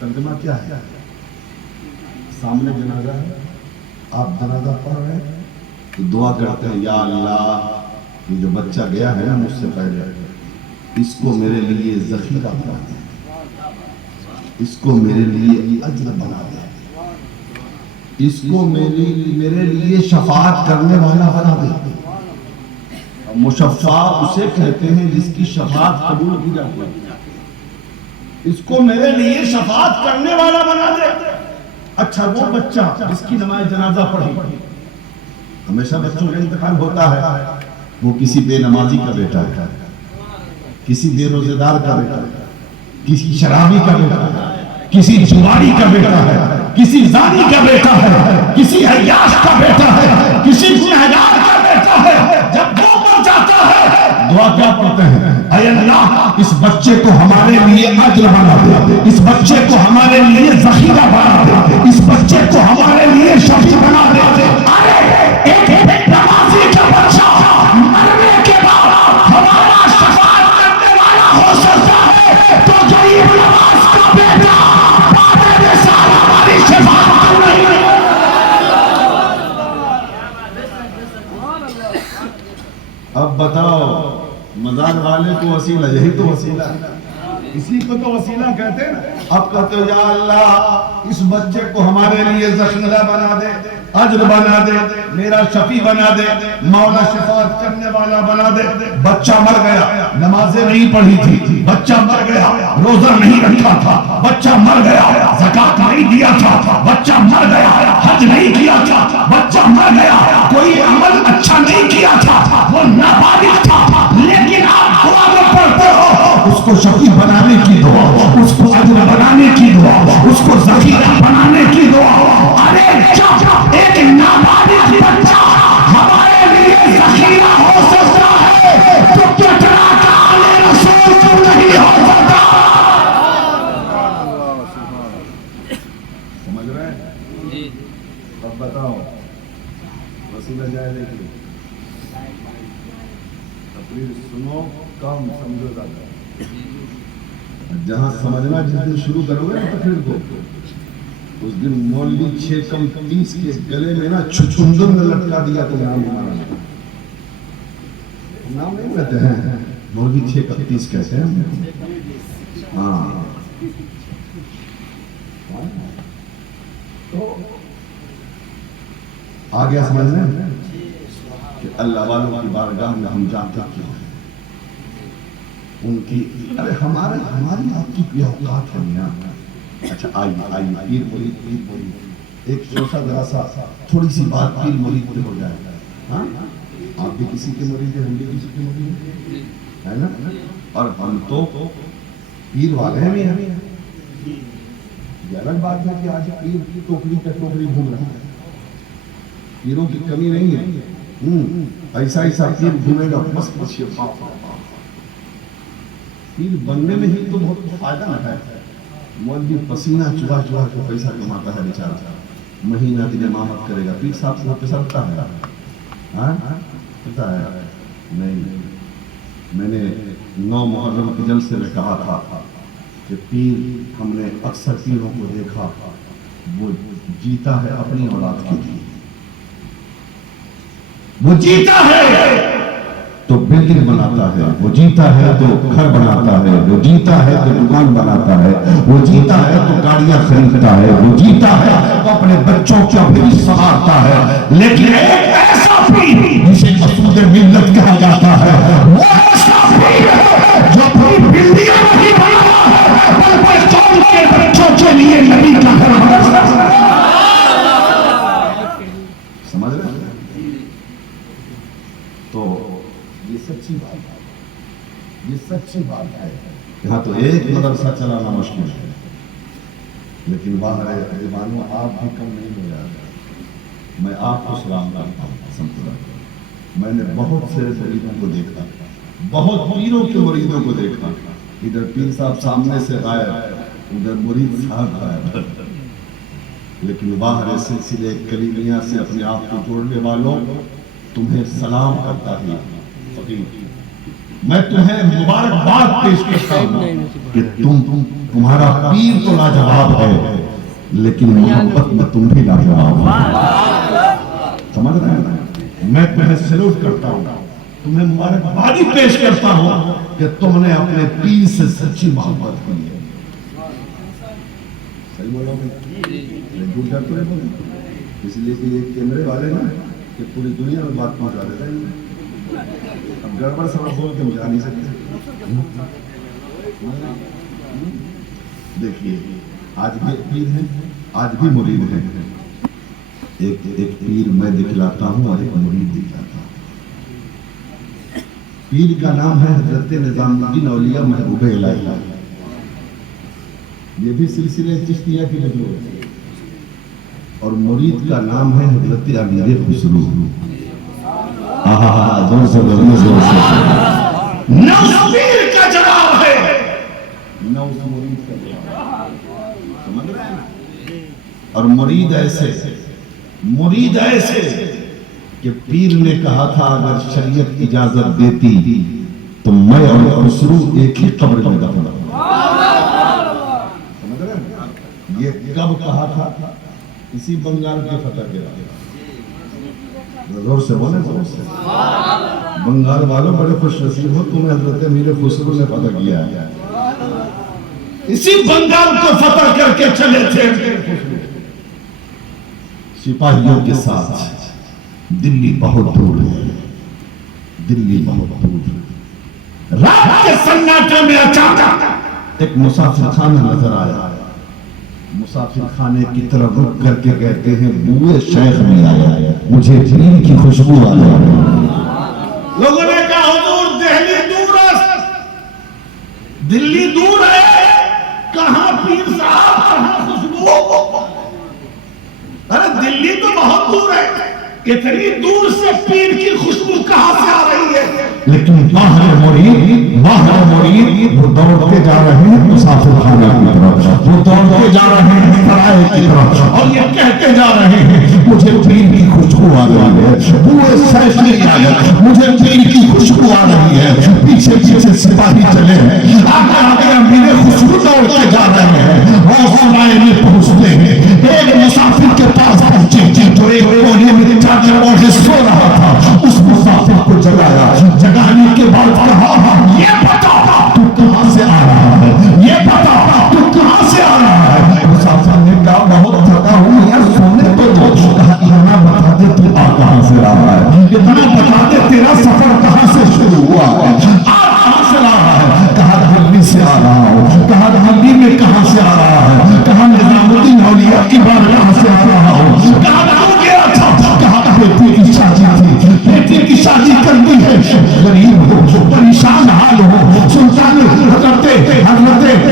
ترجمہ کیا ہے؟ سامنے جنازہ ہے، آپ جنازہ پڑھ رہے ہیں تو دعا کرتے ہیں، یا اللہ یہ جو بچہ گیا ہے نا مجھ سے پہلے، اس کو میرے لیے ذخیرہ بنا دے، اس کو میرے لیے اجر بنا دے، اس کو میرے لیے شفاعت کرنے والا بنا دے۔ مشفع اسے کہتے ہیں جس کی شفاعت قبول کی جاتی ہے، اس کو میرے لیے شفاعت کرنے والا بنا دے۔ اچھا وہ بچہ جس کی نماز جنازہ پڑھی، ہمیشہ بچوں کا انتقال ہوتا ہے، وہ کسی بے نمازی کا بیٹا ہے، کسی بے روزے دار کا بیٹا ہے، کسی شرابی کا بیٹا ہے، کسی جواری کا بیٹا ہے، کسی زانی کا بیٹا ہے، کسی عیاش کا بیٹا ہے، کسی گنہگار کا بیٹا ہے۔ جب وہ مر جاتا ہے دعا کیا پڑھتے ہیں؟ اے اللہ اس بچے کو ہمارے لیے اجر بنا دے، اس بچے کو ہمارے لیے ذخیرہ بنا دے، اس بچے کو ہمارے لیے شفیع بنا دے۔ ایک نمازی کا بچہ مرنے کے بعد ہمارا شفاعت کرنے والا ہو سکتا ہے، تو غریب نواز کا بیٹا بعد میں سال ہماری شفاعت کر رہی ہے۔ اب بتاؤ مزار والے کو وسیلہ، یہی تو وسیلہ ہے، اسی کو تو وسیلہ کہتے ہیں نا۔ اب کہتے ہو یا اللہ اس بچے کو ہمارے لیے ذخیرہ بنا دے، اجر بنا دے، میرا شفیع بنا دے، مولا شفاعت کرنے والا بنا دے۔ بچہ مر گیا، نمازیں نہیں پڑھی تھی، بچہ مر گیا، روزہ نہیں رکھا تھا، بچہ مر گیا، زکات نہیں دیا تھا، بچہ مر گیا، حج نہیں کیا تھا، بچہ مر گیا، کوئی عمل اچھا نہیں کیا تھا، وہ نابالغ تھا، لیکن آپ دعا میں پڑھتے ہو اس کو کو شفیع بنانے کی دعا، اس کو اجر بنانے کی دعا، اس کو ذخیرہ بنانے کی دعا. ارے جب ایک نابالغ بچہ ہمارے لیے ذخیرہ ہو سکتا ہے تو کتنا کال رسول کیوں نہیں ہو سکتا؟ سمجھ رہے ہیں؟ اب بتاؤ وسیلہ جائے دیکھیں، تقریر سنو کم سمجھو زیادہ. جہاں سمجھنا جس دن شروع کرو گے نا تقریر کو، اس دن مولوی 6 کم 30 کے گلے میں نا چھچندر میں لٹکا دیا تو نام نہیں کہتے ہیں، مولوی 6 کم 30 کہتے ہیں. ہاں تو آگے سمجھنا کہ اللہ والوں کی بارگاہ میں ہم جاتے کیوں ہیں، ان کی ارے ہماری آپ کی بھی اوقات ہے میاں. اچھا آئیے پیر مرید ایک چھوٹا ذرا سا تھوڑی سی بات پیر مرید پہ ہو جائے. ہاں آپ بھی کسی کے مرید ہیں، ہم بھی کسی کے مرید ہیں نا، اور ہم تو پیر والے ہیں. یہ الگ بات ہے کہ آج پیر کی ٹوکری پہ ٹوکری گھوم رہا ہے، پیروں کی کمی نہیں ہے. ایسا پیر گھومے گا بس پیر بننے میں ہی تو بہت فائدہ نہ ہے. مولوی پسینہ چبا چبا کے پیسہ کماتا ہے بیچارہ، مہینہ دن امامت کرے گا، پیر صاحب کو پسرتا ہے. ہاں پتا ہے نہیں، میں نے 9 محرم کے جلسے میں کہا تھا کہ پیر، ہم نے اکثر پیروں کو دیکھا وہ جیتا ہے اپنی اولاد کے لیے، وہ جیتا ہے تو بلڈنگ بناتا ہے، وہ جیتا ہے تو گھر بناتا ہے، وہ جیتا ہے تو دکان بناتا ہے، وہ جیتا ہے تو گاڑیاں خریدتا ہے، وہ جیتا ہے تو اپنے بچوں کا بھی سنبھالتا ہے. لیکن ایک ایسا پیر جسے مسعود ملت کہا جاتا ہے، وہ ایسا پیر ہے جو اپنی بلڈنگیں نہیں بناتا ہے بلکہ قوم کے بچوں کے لیے نبی کا گھر بناتا ہے. سمجھ رہے ہیں؟ تو یہ سچی بات ہے، یہ سچی بات ہے. یہاں تو ایک مدرسہ چلانا مشکل ہے، لیکن باہر زبانوں آپ بھی کم نہیں ہو جاتا. میں آپ کو سلام کرتا ہوں قسم خدا کی. میں نے بہت سے مریدوں کو دیکھا، بہت پیروں کے مریدوں کو دیکھا. ادھر پیر صاحب سامنے سے غائب، ادھر مرید صاحب غائب. لیکن باہر سلسلے کلیمیہ سے اپنے آپ کو جوڑنے والوں، تمہیں سلام کرتا ہی فقیر. میں تمہیں مبارکباد پیش کرتا ہوں کہ تمہارا پیر تو لاجواب ہے، لیکن محبت میں تم بھی لاجواب ہو. سمجھ رہے ہیں؟ میں تمہیں سلوٹ کرتا ہوں، تمہیں مبارکبادی پیش کرتا ہوں کہ تم نے اپنے پیر سے سچی محبت کی ہے. صحیح بولا جھوٹ جاتے ہیں، اس لیے کہ یہ کیمرے والے نا کہ پوری دنیا میں بات پہنچا دیتے ہیں. اب گڑبڑ سبب بول کے مجھا نہیں سکتے. دیکھیے آج بھی پیر ہیں، آج بھی مرید ہیں. ایک پیر میں دکھلاتا ہوں اور ایک مرید دکھلاتا ہوں. پیر کا نام ہے حضرت نظام الدین اولیاء محبوب الہی، یہ بھی سلسلے چشتیہ کی مجموعہ ہے. اور مرید کا نام ہے حضرت امیر خسرو. زور سے زور سے نوز پیر کا جواب ہے، نوز مرید کا جواب. سمجھ رہے ہیں؟ اور مرید ایسے کہ پیر نے کہا تھا اگر شریعت اجازت دیتی تو میں اور خسرو ایک ہی قبر میں دفن ہوں. سمجھ رہے ہیں؟ یہ کب کہا تھا؟ اسی بنگال کے فتح کے بعد. زور سے بولیں، زور سے. بنگال والوں بڑے خوش نصیب ہو، تمہیں حضرت امیر خسرو نے فتح کیا ہے. اسی بنگال کو فتح کر کے چلے تھے سپاہیوں کے ساتھ. دلی بہت دور ہے، دلی بہت دور ہے. رات کے سناٹے میں اچانک ایک مسافر خانہ نظر آیا. مسافر خانے کی طرف رک کر کے کہتے ہیں بوئے شیخ میں آیا، مجھے پیر کی خوشبو آ گئی. لوگوں نے کہا حضور دہلی دور ہے، دلی دور ہے، کہاں پیر صاحب کہاں خوشبو؟ ارے دلی تو بہت دور ہے، اتنی دور سے پیر کی خوشبو کہاں سے آ رہی ہے؟ لیکن باہر مرید وہ دوڑتے جا رہے ہیں مسافر خانہ کی طرف، وہ دوڑتے جا رہے ہیں سرائے کی طرف، اور یہ کہتے جا رہے ہیں مجھے پیر کی خوشبو آ رہی ہے، بوئے سیف نہیں آیا، مجھے پیر کی خوشبو آ رہی ہے۔ پیچھے پیچھے سپاہی چلے ہیں، آگے آگے میرے خوشبو دوڑتے جا رہے ہیں، اور سرائے میں پہنچتے ہیں۔ ایک مسافر کے پاس پہنچے جو ایک کونے میں چادر اوڑھے سو رہا تھا، اس مسافر کو جگایا، جگانے کے بعد کہا یہ بتا تو کہاں سے آ رہا ہے، یہ بتا تو کہاں سے آ رہا ہے؟ مسافر نے کہا بہت تھکا ہوں یار سونے تو دو۔ کہا اتنا بتا دے تو آ کہاں سے رہا ہے، اتنا بتا دے تیرا سفر کہاں سے شروع ہوا ہے، آ کہاں سے رہا ہے؟ کہا دہلی سے آ رہا ہوں۔ کہا دہلی میں کہاں سے آ رہا ہے؟ کہا نظام الدین اولیاء کی بارگاہ سے آ رہا ہوں۔ کہا کہاں گیا تھا؟ کہا بیٹے کی شادی تھی، بیٹے کی شادی کرنی ہے، غریب ہو، پریشان حال ہو، سلطان حضرت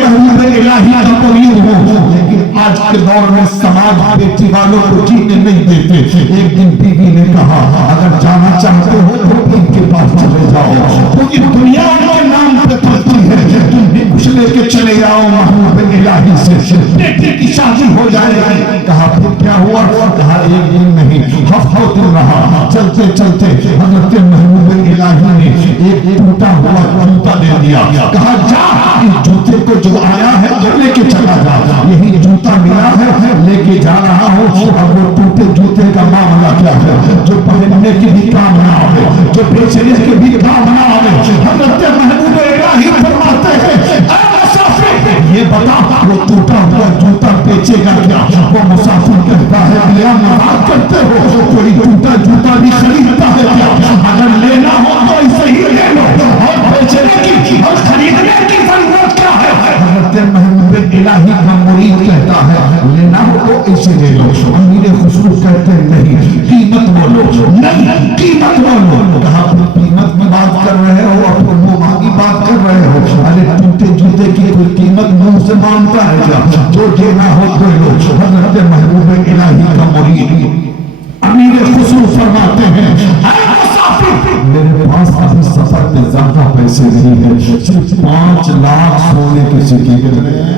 محبوب الہی کا مرید ہو، لیکن آج کے دور میں سماج بیٹی والوں کو جینے نہیں دیتے۔ ایک دن بیوی نے کہا اگر جانا چاہتے ہو تو پیر کے پاس چلے جاؤ، پوری دنیا ان کے نام پہ پڑتی ہے، تم بھی کچھ لے کے چلے جاؤ محبوب الہی سے، بیٹے کی شادی ہو جائے گی۔ کہا پھر کیا ہوا؟ کہا ایک دن نہیں ہفتوں دن رہا، چلتے چلتے حضرت محبوب الہی نے ایک ٹوٹا ہوا جوتا دے دیا، کہا جا اس جوتے کو جو آیا ہے تو لے کے چلا جا، یہی جوتا ملا ہے لے کے جا رہا ہوں۔ اب وہ ٹوٹے جوتے کا معاملہ کیا ہے جو پہننے کی بھی کام نہ آئے، جو بیچنے کے بھی کام نہ آئے؟ حضرت محبوب الہی فرماتے ہیں اے مسافر یہ بتا وہ ٹوٹا ہوا جوتا بیچے گا کیا؟ وہ مسافر کہتا ہے بھیا مذاق کرتے ہو، کوئی ٹوٹا جوتا بھی خریدتا ہے کیا؟ اگر لینا ہو تو اسے ہی لے لو، اور بیچنے کی اور خریدنے کی ضرورت کیا ہے؟ حضرت محبوب الہی کا مرید کہتا ہے لینا ہو تو اسے لے لو۔ امیر خسرو کہتے نہیں قیمت بولو، نہیں قیمت بولو۔ کہا پھر قیمت میں بات کر رہے ہو اور پھر منہ کی بات کر رہے ہو؟ ارے ٹوٹے جوتے کی کوئی قیمت منہ سے مانتا ہے کیا؟ جو دینا ہو تو لو۔ حضرت محبوب الہی کا مرید امیر خسرو فرماتے ہیں اے مسافر میرے پاس ابھی سفر میں زیادہ پیسے نہیں ہیں، صرف 5 لاکھ سونے کے سکے ہیں،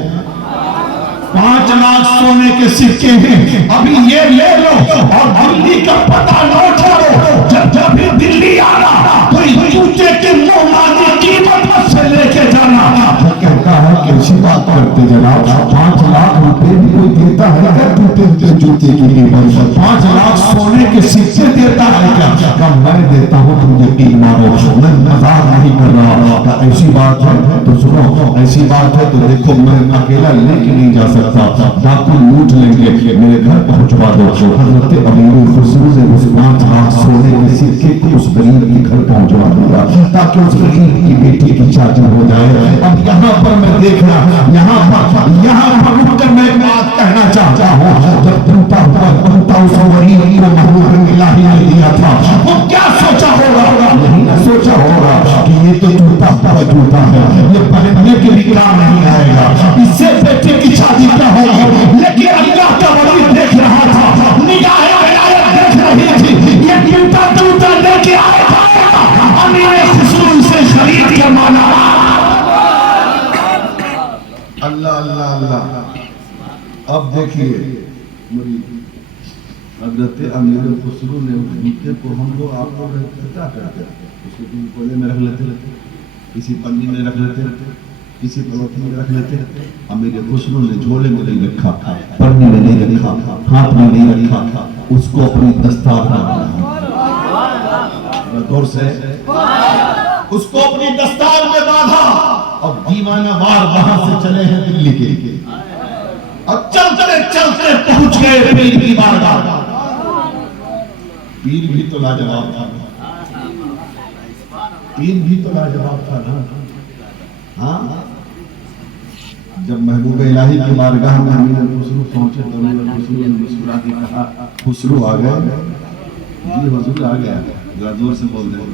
5 لاکھ سونے کے سکے ہیں، ابھی یہ لے لو اور دلی کا پتہ نوٹ کرو، جب بھی دلی آنا کوئی جوتے کے منہ مانی قیمت مجھ سے لے کے جانا۔ وہ کہتا ہے کیسی بات کرتے جناب، 5 لاکھ روپے بھی کوئی دیتا ہے اگر ٹوٹے جوتے کی قیمت؟ 5 لاکھ سونے کے سکے دیتا ہے کیا؟ کہ میں دیتا ہوں تم یقین مانو، میں مزاق نہیں کر رہا۔ کہ ایسی بات ہے تو سنو، ایسی بات ہے تو دیکھو میں اکیلا لے کے نہیں جا سکتا، ڈاکو لوٹ لیں گے، میرے گھر پہنچوا دو۔ حضرت امیر خسرو نے اس 5 لاکھ سونے کے سکے کو اس غریب کے گھر پہنچوا دیا تاکہ اس غریب کی بیٹی کی شادی ہو جائے۔ اب یہاں پر میں دیکھنا، یہاں پر رک کر میں ایک بات کہنا چاہتا ہوں، جب ٹوٹا اس غریب کو محبوب الہی نے دیا تھا وہ کیا سوچا ہوگا؟ نہیں سوچا ہوگا کہ یہ تو ٹوٹا ہوا جوتا ہے، یہ پہننے کے بھی کام نہیں آئے گا، اس سے بیٹے کی شادی کیا ہوگی؟ لیکن اللہ کا ولی دیکھ رہا تھا، نگاہ عنایت دیکھ رہی تھی، یہ ٹوٹا لے کے آئے گا، امیر خسرو سے خرید کے مانا۔ اللہ اللہ اللہ۔ اب دیکھیے حضرت امیر خسرو نے اس جوتے کو ہم لوگ آپ کو کیا کرتے ہیں، اس کو کسی کولے میں رکھ لیتے، کسی پنی میں رکھ لیتے، کسی پلوتھی میں رکھ لیتے۔ امیر خسرو نے جھولے میں نہیں رکھا، پنی میں نہیں رکھا، ہاتھ میں نہیں رکھا، اس کو اپنی دستار پر باندھا، دور سے اس کو اپنی دستار میں باندھا، اب دیوانہ وار وہاں سے چلے ہیں دلی کے، اب چلتے چلتے پہنچ گئے پیر کی بارگاہ۔ پیر بھی تو لاجواب تھا، پیر بھی تو لاجواب تھا نا۔ ہاں جب محبوب الہی کی بارگاہ میں امیر خسرو پہنچے تو امیر خسرو نے مسکرا کے کہا خسرو آ گئے؟ جی حضور آ گیا، ذرا زور سے بول دیں،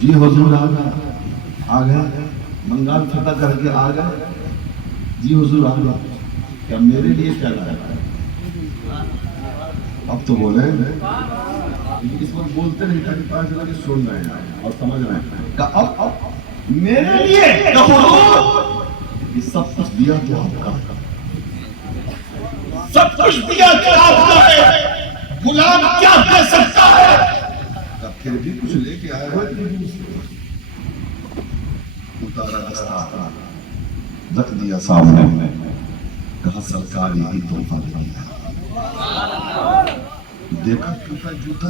جی حضور آ گئے۔ بنگال فتح کر کے آ گئے. جی حضور آ گئے, کیا میرے لیے کیا لایا؟ اب تو بولے اس وقت بولتے نہیں تھا کہ پتا چلا کہ سن رہے ہیں اور سمجھ رہے ہیں. کہ اب میرے لیے یہ سب کچھ دیا تو آپ کا, سب کچھ دیا تو آپ کا ہے, غلام کیا کر سکتا ہے؟ پھر بھی کچھ لے کے آئے ہوئے, اتارا دستار رکھ دیا سامنے, کہا سرکار یہی تحفہ دیا. دیکھا ٹوٹا جوتا,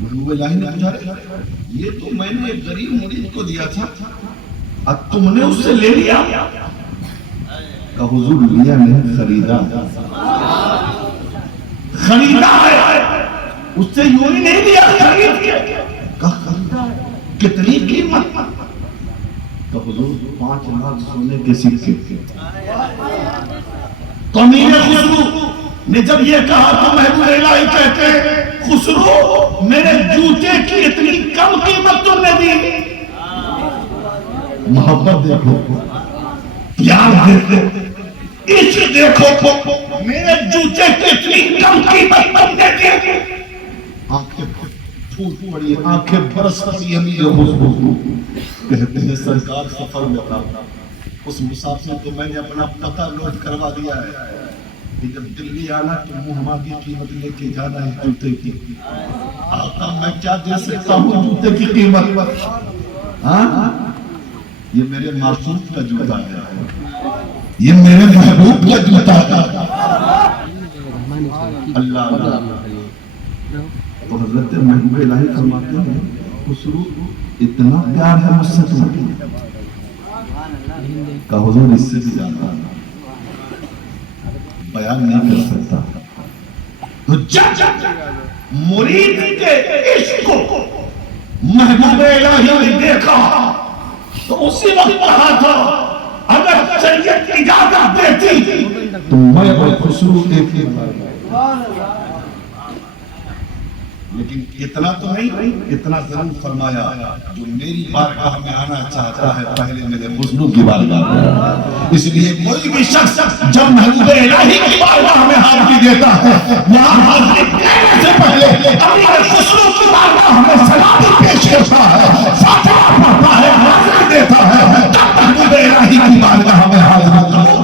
محبوب الہی نے پوچھا یہ تو میں نے ایک غریب مرید کو دیا تھا, اب تم نے اس سے لے لیا؟ کہ حضور لیا نہیں, خریدا. خریدا ہے, اس سے یوں ہی نہیں لیا, خرید کے. کہ خریدا ہے, کتنی قیمت؟ کہ حضور 5 لاکھ سونے کے سکے. تو امیر خسرو نے جب یہ کہا تو محبوب الہی کہتے خسرو میرے جوتے کی اتنی کم قیمت تم نے دی. محبت دیکھو, پیار دیکھو, عشق دیکھو, میرے جوتے کی اتنی کم قیمت تم نے دی. آنکھیں پھوٹ پڑی, آنکھیں برس پڑی. امیر خسرو کہتے ہیں سرکار سفر میں تھا, اس مسافر کو میں نے اپنا پتہ نوٹ کروا دیا ہے کہ جب دلی آنا تو مہما کی قیمت لے کے جانا ہے جوتے کی. آقا میں کیا دے سکتا ہوں جوتے کی قیمت؟ ہاں, یہ میرے معصوم کا جوتا ہے, یہ میرے محبوب کا جوتا ہے. اللہ تو حضرت محبوب الہی فرماتے ہیں خسرو اتنا پیار ہے مجھ سے تمہیں کہ حضور اس سے بھی زیادہ بیان نہیں کر سکتا. تو جب مرید کے عشق کو محبوب الہی نے دیکھا تو اسی وقت کہا تھا اگر شریعت اجازت دیتی تو میں اور خسرو ایک ہی بار. لیکن اتنا تو نہیں, اتنا ضرور فرمایا جو میری بارگاہ میں آنا چاہتا ہے پہلے میرے خسرو کی بارگاہ میں. اس لیے کوئی بھی شخص جب محبوب الہی کی بارگاہ میں حاضری دیتا ہے وہاں حاضری دینے سے پہلے امیر خسرو کی بارگاہ میں سلام پیش کرتا ہے, فاتحہ پڑھتا ہے, حاضری دیتا ہے. جب محبوب الہی کی بارگاہ میں حاضری کرو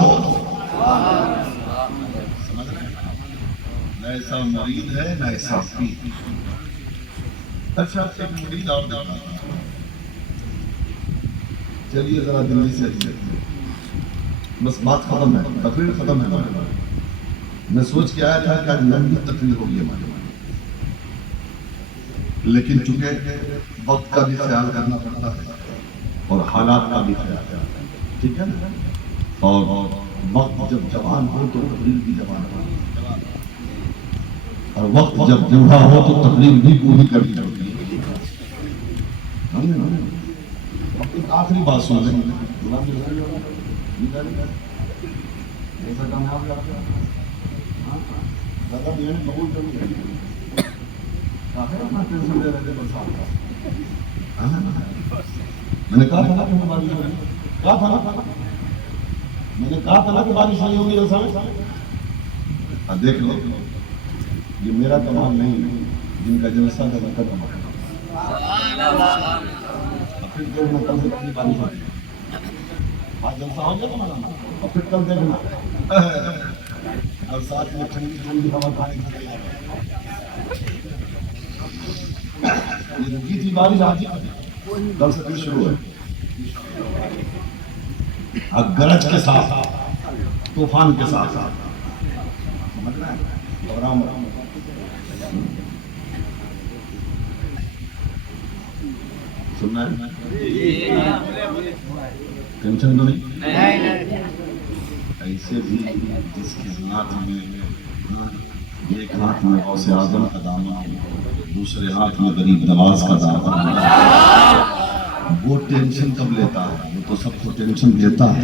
نہ ایسا مرید ہے نہ ایسا پیر. اچھا ایک مرید اور دیکھا, چلیے ذرا دلی سے بس بات ختم ہے, تقریر ختم ہے. میں سوچ کے آیا تھا کہ آج لمبی تقریر ہوگی ہمارے, لیکن چونکہ وقت کا بھی خیال کرنا پڑتا ہے اور حالات کا بھی خیال, ٹھیک ہے نا, اور وقت جب جوان ہو تو تقریر بھی جوان ہو, اور وقت جب بوڑھا ہو تو تقریر بھی پوری کرنی ہوتی ہے. ایک آخری بات سن لیں, میں نے کہا تھا نا کہ بارش نہیں ہوگی جلسہ میں. دیکھ لو یہ میرا کمال نہیں, جن کا جلسہ ہے ان کا کمال. پھر دیکھنا کل سے کتنی بارش ہوتی ہے, آج جلسہ ہو جائے تو اور پھر کل دیکھنا اور ساتھ میں ٹھنڈی ٹھنڈی ہوا کھانے کی. یہ رکی تھی بارش, آج کل سے پھر شروع ہے, گرج کے ساتھ, طوفان کے ساتھ. سمجھ رہے ہیں, گھبراؤ مت. سننا ہے, ٹینشن تو نہیں. ایسے بھی جس کی ہاتھ میں ایک ہاتھ میں غوث اعظم کا دامن, دوسرے ہاتھ میں غریب نواز کا دامن, وہ ٹینشن کب لیتا ہے؟ وہ تو سب کو ٹینشن دیتا ہے.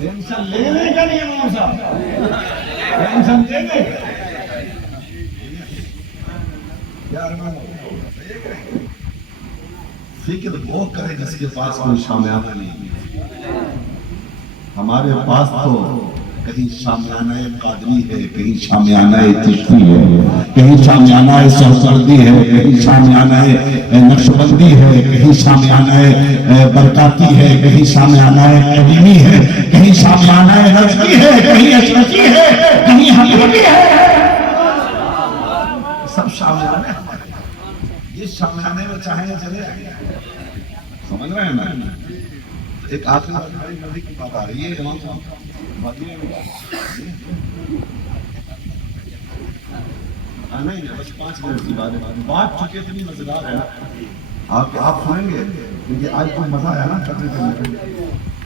ٹینشن لینے کا نہیں ہے صاحب, ٹینشن دینے کا. فکر وہ کرے جس کے پاس کوئی شامیانہ نہیں. ہمارے پاس تو کہیں شامیانہ قادری ہے، کہیں شامیانہ چشتی ہے، کہیں شامیانہ سہسردی ہے، کہیں شامیانہ نقشبندی ہے، کہیں شامیانہ برکاتی ہے، کہیں شامیانہ قدیمی ہے، کہیں شامیانہ نقشی ہے، کہیں اشرفی ہے، کہیں حبیبی ہے. سب شامیانہ ہے. یہ شامیانے میں چاہیں گے چلے آئیں. سمجھ رہے ہیں نا؟ ایک آخری نبی کی بات آ رہی ہے. امام صاحب نہیں بس 5 منٹ کی بات چکے اتنی مزیدار ہے. آپ سنیں گے کیونکہ آج تو مزہ ہے نا کرنے کے.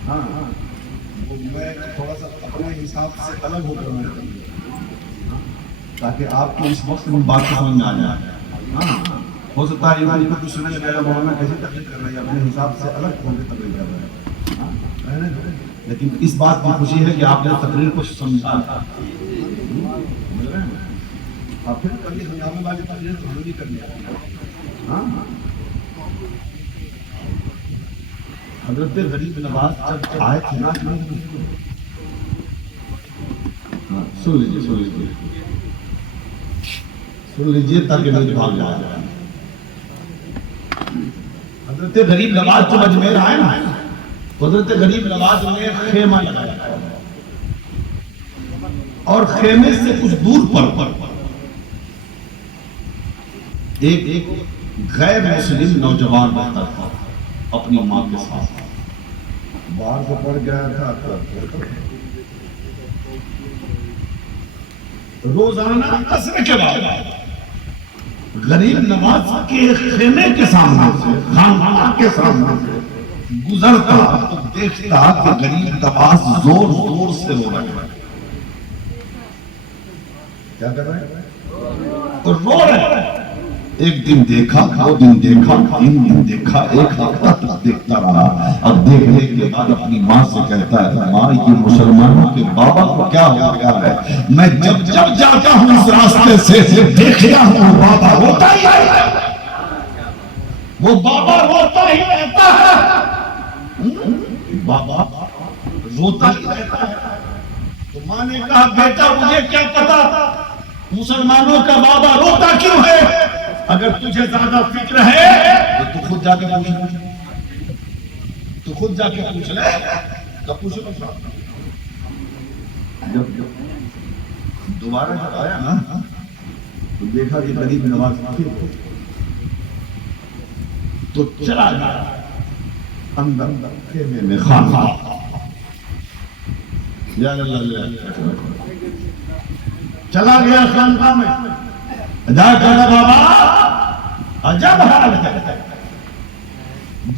ہاں میں تھوڑا سا اپنے حساب سے الگ ہو کر تاکہ آپ کو اس وقت میں بات سمجھ میں آ جائے. ہاں ہو سکتا ہے ایمان کو کچھ سنے میرا مولانا کیسے تقریر کر رہا ہے، اپنے حساب سے الگ ہو کے تقریر کر رہا ہے. لیکن اس بات کی خوشی ہے کہ آپ نے تقریر کو سمجھا. آپ پھر کبھی ہنگامے والی تقریر تو ہم نہیں کرنی. حضرت غریب نواز جب آئے تھے نا سن لیجیے تاکہ نہیں بھاگ جائے. حضرت غریب نواز جب اجمیر آئے نا، حضرت غریب نواز نے خیمہ لگایا اور خیمے سے کچھ دور پر ایک غیر مسلم نوجوان رہتا تھا اپنی ماں کے ساتھ. باہر سے پڑ گیا تھا. روزانہ عصر کے بعد غریب نواز کے خیمے کے سامنے سے، خانقاہ کے سامنے سے گزرتا تو دیکھتا کہ غریب نواز زور زور سے رو رہا ہے. کیا کر رہے ہیں؟ اور رو رہے ہیں. ایک دن دیکھا، 2 دن دیکھا، 3 دن دیکھا، 1 ہفتہ تک دیکھتا رہا. اور دیکھنے کے بعد اپنی ماں سے کہتا ہے، ماں یہ مسلمانوں کے بابا کو کیا ہو گیا ہے؟ میں جب جب جاتا ہوں اس راستے سے دیکھتا ہوں بابا روتا ہی رہتا ہے. وہ بابا روتا ہی رہتا ہے. بابا روتا ہی رہتا ہے. تو ماں نے کہا، بیٹا مجھے کیا پتا مسلمانوں کا بابا روتا کیوں ہے؟ اگر تجھے زیادہ فکر ہے تو خود جا کے پوچھ لے. تو خود جا کے پوچھ لے. تو پوچھ لو. جب دوبارہ جب آیا نا تو دیکھا کہ غریب نواز تو چلا گیا اندر خیمے میں. خانقاہ یا اللہ چلا گیا خانقاہ میں. ادا کر بابا عجب حال ہے.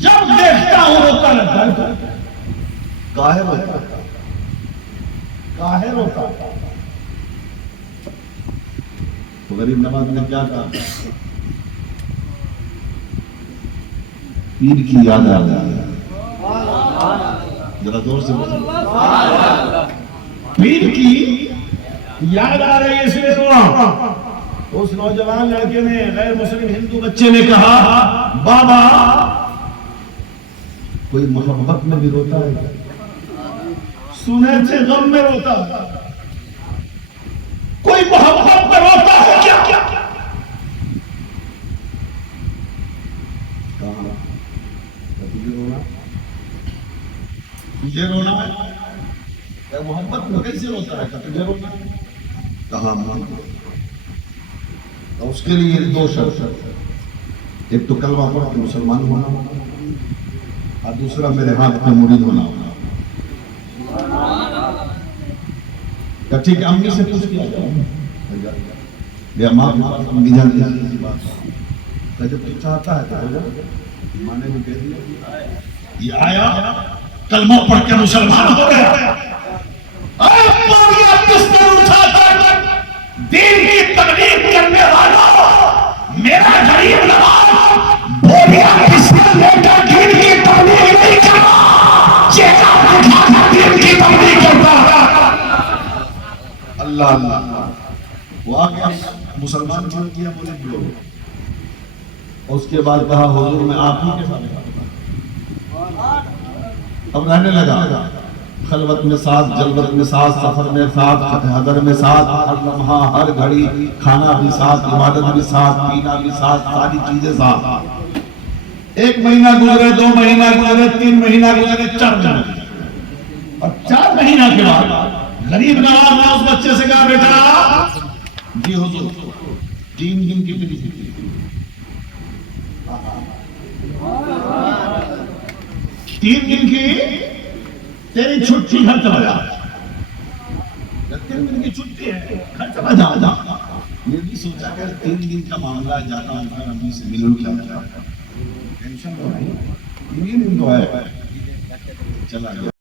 جب دیکھتا ہوں روتا رہتا ہے. کاہے روتا ہے؟ کاہے روتا ہے؟ تو غریب نواز نے کیا کہا؟ پیر کی یاد آ گئی. ذرا زور سے پیر کی یاد آ رہی ہے اس لیے رو رہا ہوں. اس نوجوان لڑکے نے، غیر مسلم ہندو بچے نے کہا، بابا کوئی محبت میں بھی روتا ہے؟ سنے تھے غم میں روتا ہے. کوئی محبت میں روتا ہے کیا؟ کہاں تجھے رونا ہے؟ کیا محبت میں کیسے روتا ہے؟ تجھے رونا ہے؟ کہاں محبت؟ اس کے لیے 2 شرط. ایک تو کلمہ پڑھ کے مسلمان ہونا اور دوسرا میرے ہاتھ میں مرید ہونا. ٹھیک ہے امی سے پوچھ کیا ماں امی جان کی بات جب تو چاہتا ہے تو ماں نے بھی کہہ دیا. یہ آیا کلمہ پڑھ کے مسلمان ہو گیا. دین کی تبلیغ کرنے والا میرا غریب نواز بولیا کس نے لے کر دین کی تبلیغ نہیں کرتا، چہرہ دکھا کر دین کی تبلیغ کرتا ہے. اللہ اللہ وہ آ گیا مسلمان چھوڑ کیا. بولے اس کے بعد کہا حضور میں آپ ہی کے ساتھ اب رہنے لگا، خلوت میں ساتھ، جلوت میں ساتھ، سفر میں ساتھ، حضر میں ساتھ، ہر لمحہ ہر گھڑی، کھانا بھی ساتھ، عبادت بھی ساتھ، پینا بھی ساتھ، ساری چیزیں ساتھ۔ 1 مہینہ گزرے، 2 مہینہ گزرے، 3 مہینہ گزرے، 4 مہینہ گزرے، اور 4 مہینہ کے بعد غریب نواز نے اس بچے سے کہا بیٹا جی حضور 3 دن کی تیری چھٹی، 3 دن کی تیری چھٹی، گھر چلا جا، 3 دن کی چھٹی ہے، گھر چلا جا۔ یہ بھی سوچا کہ 3 دن کا معاملہ ہے، جاتا ہوں پھر امی سے ملوں، کیا ٹینشن تو نہیں، 3 دن تو ہے، چلا گیا۔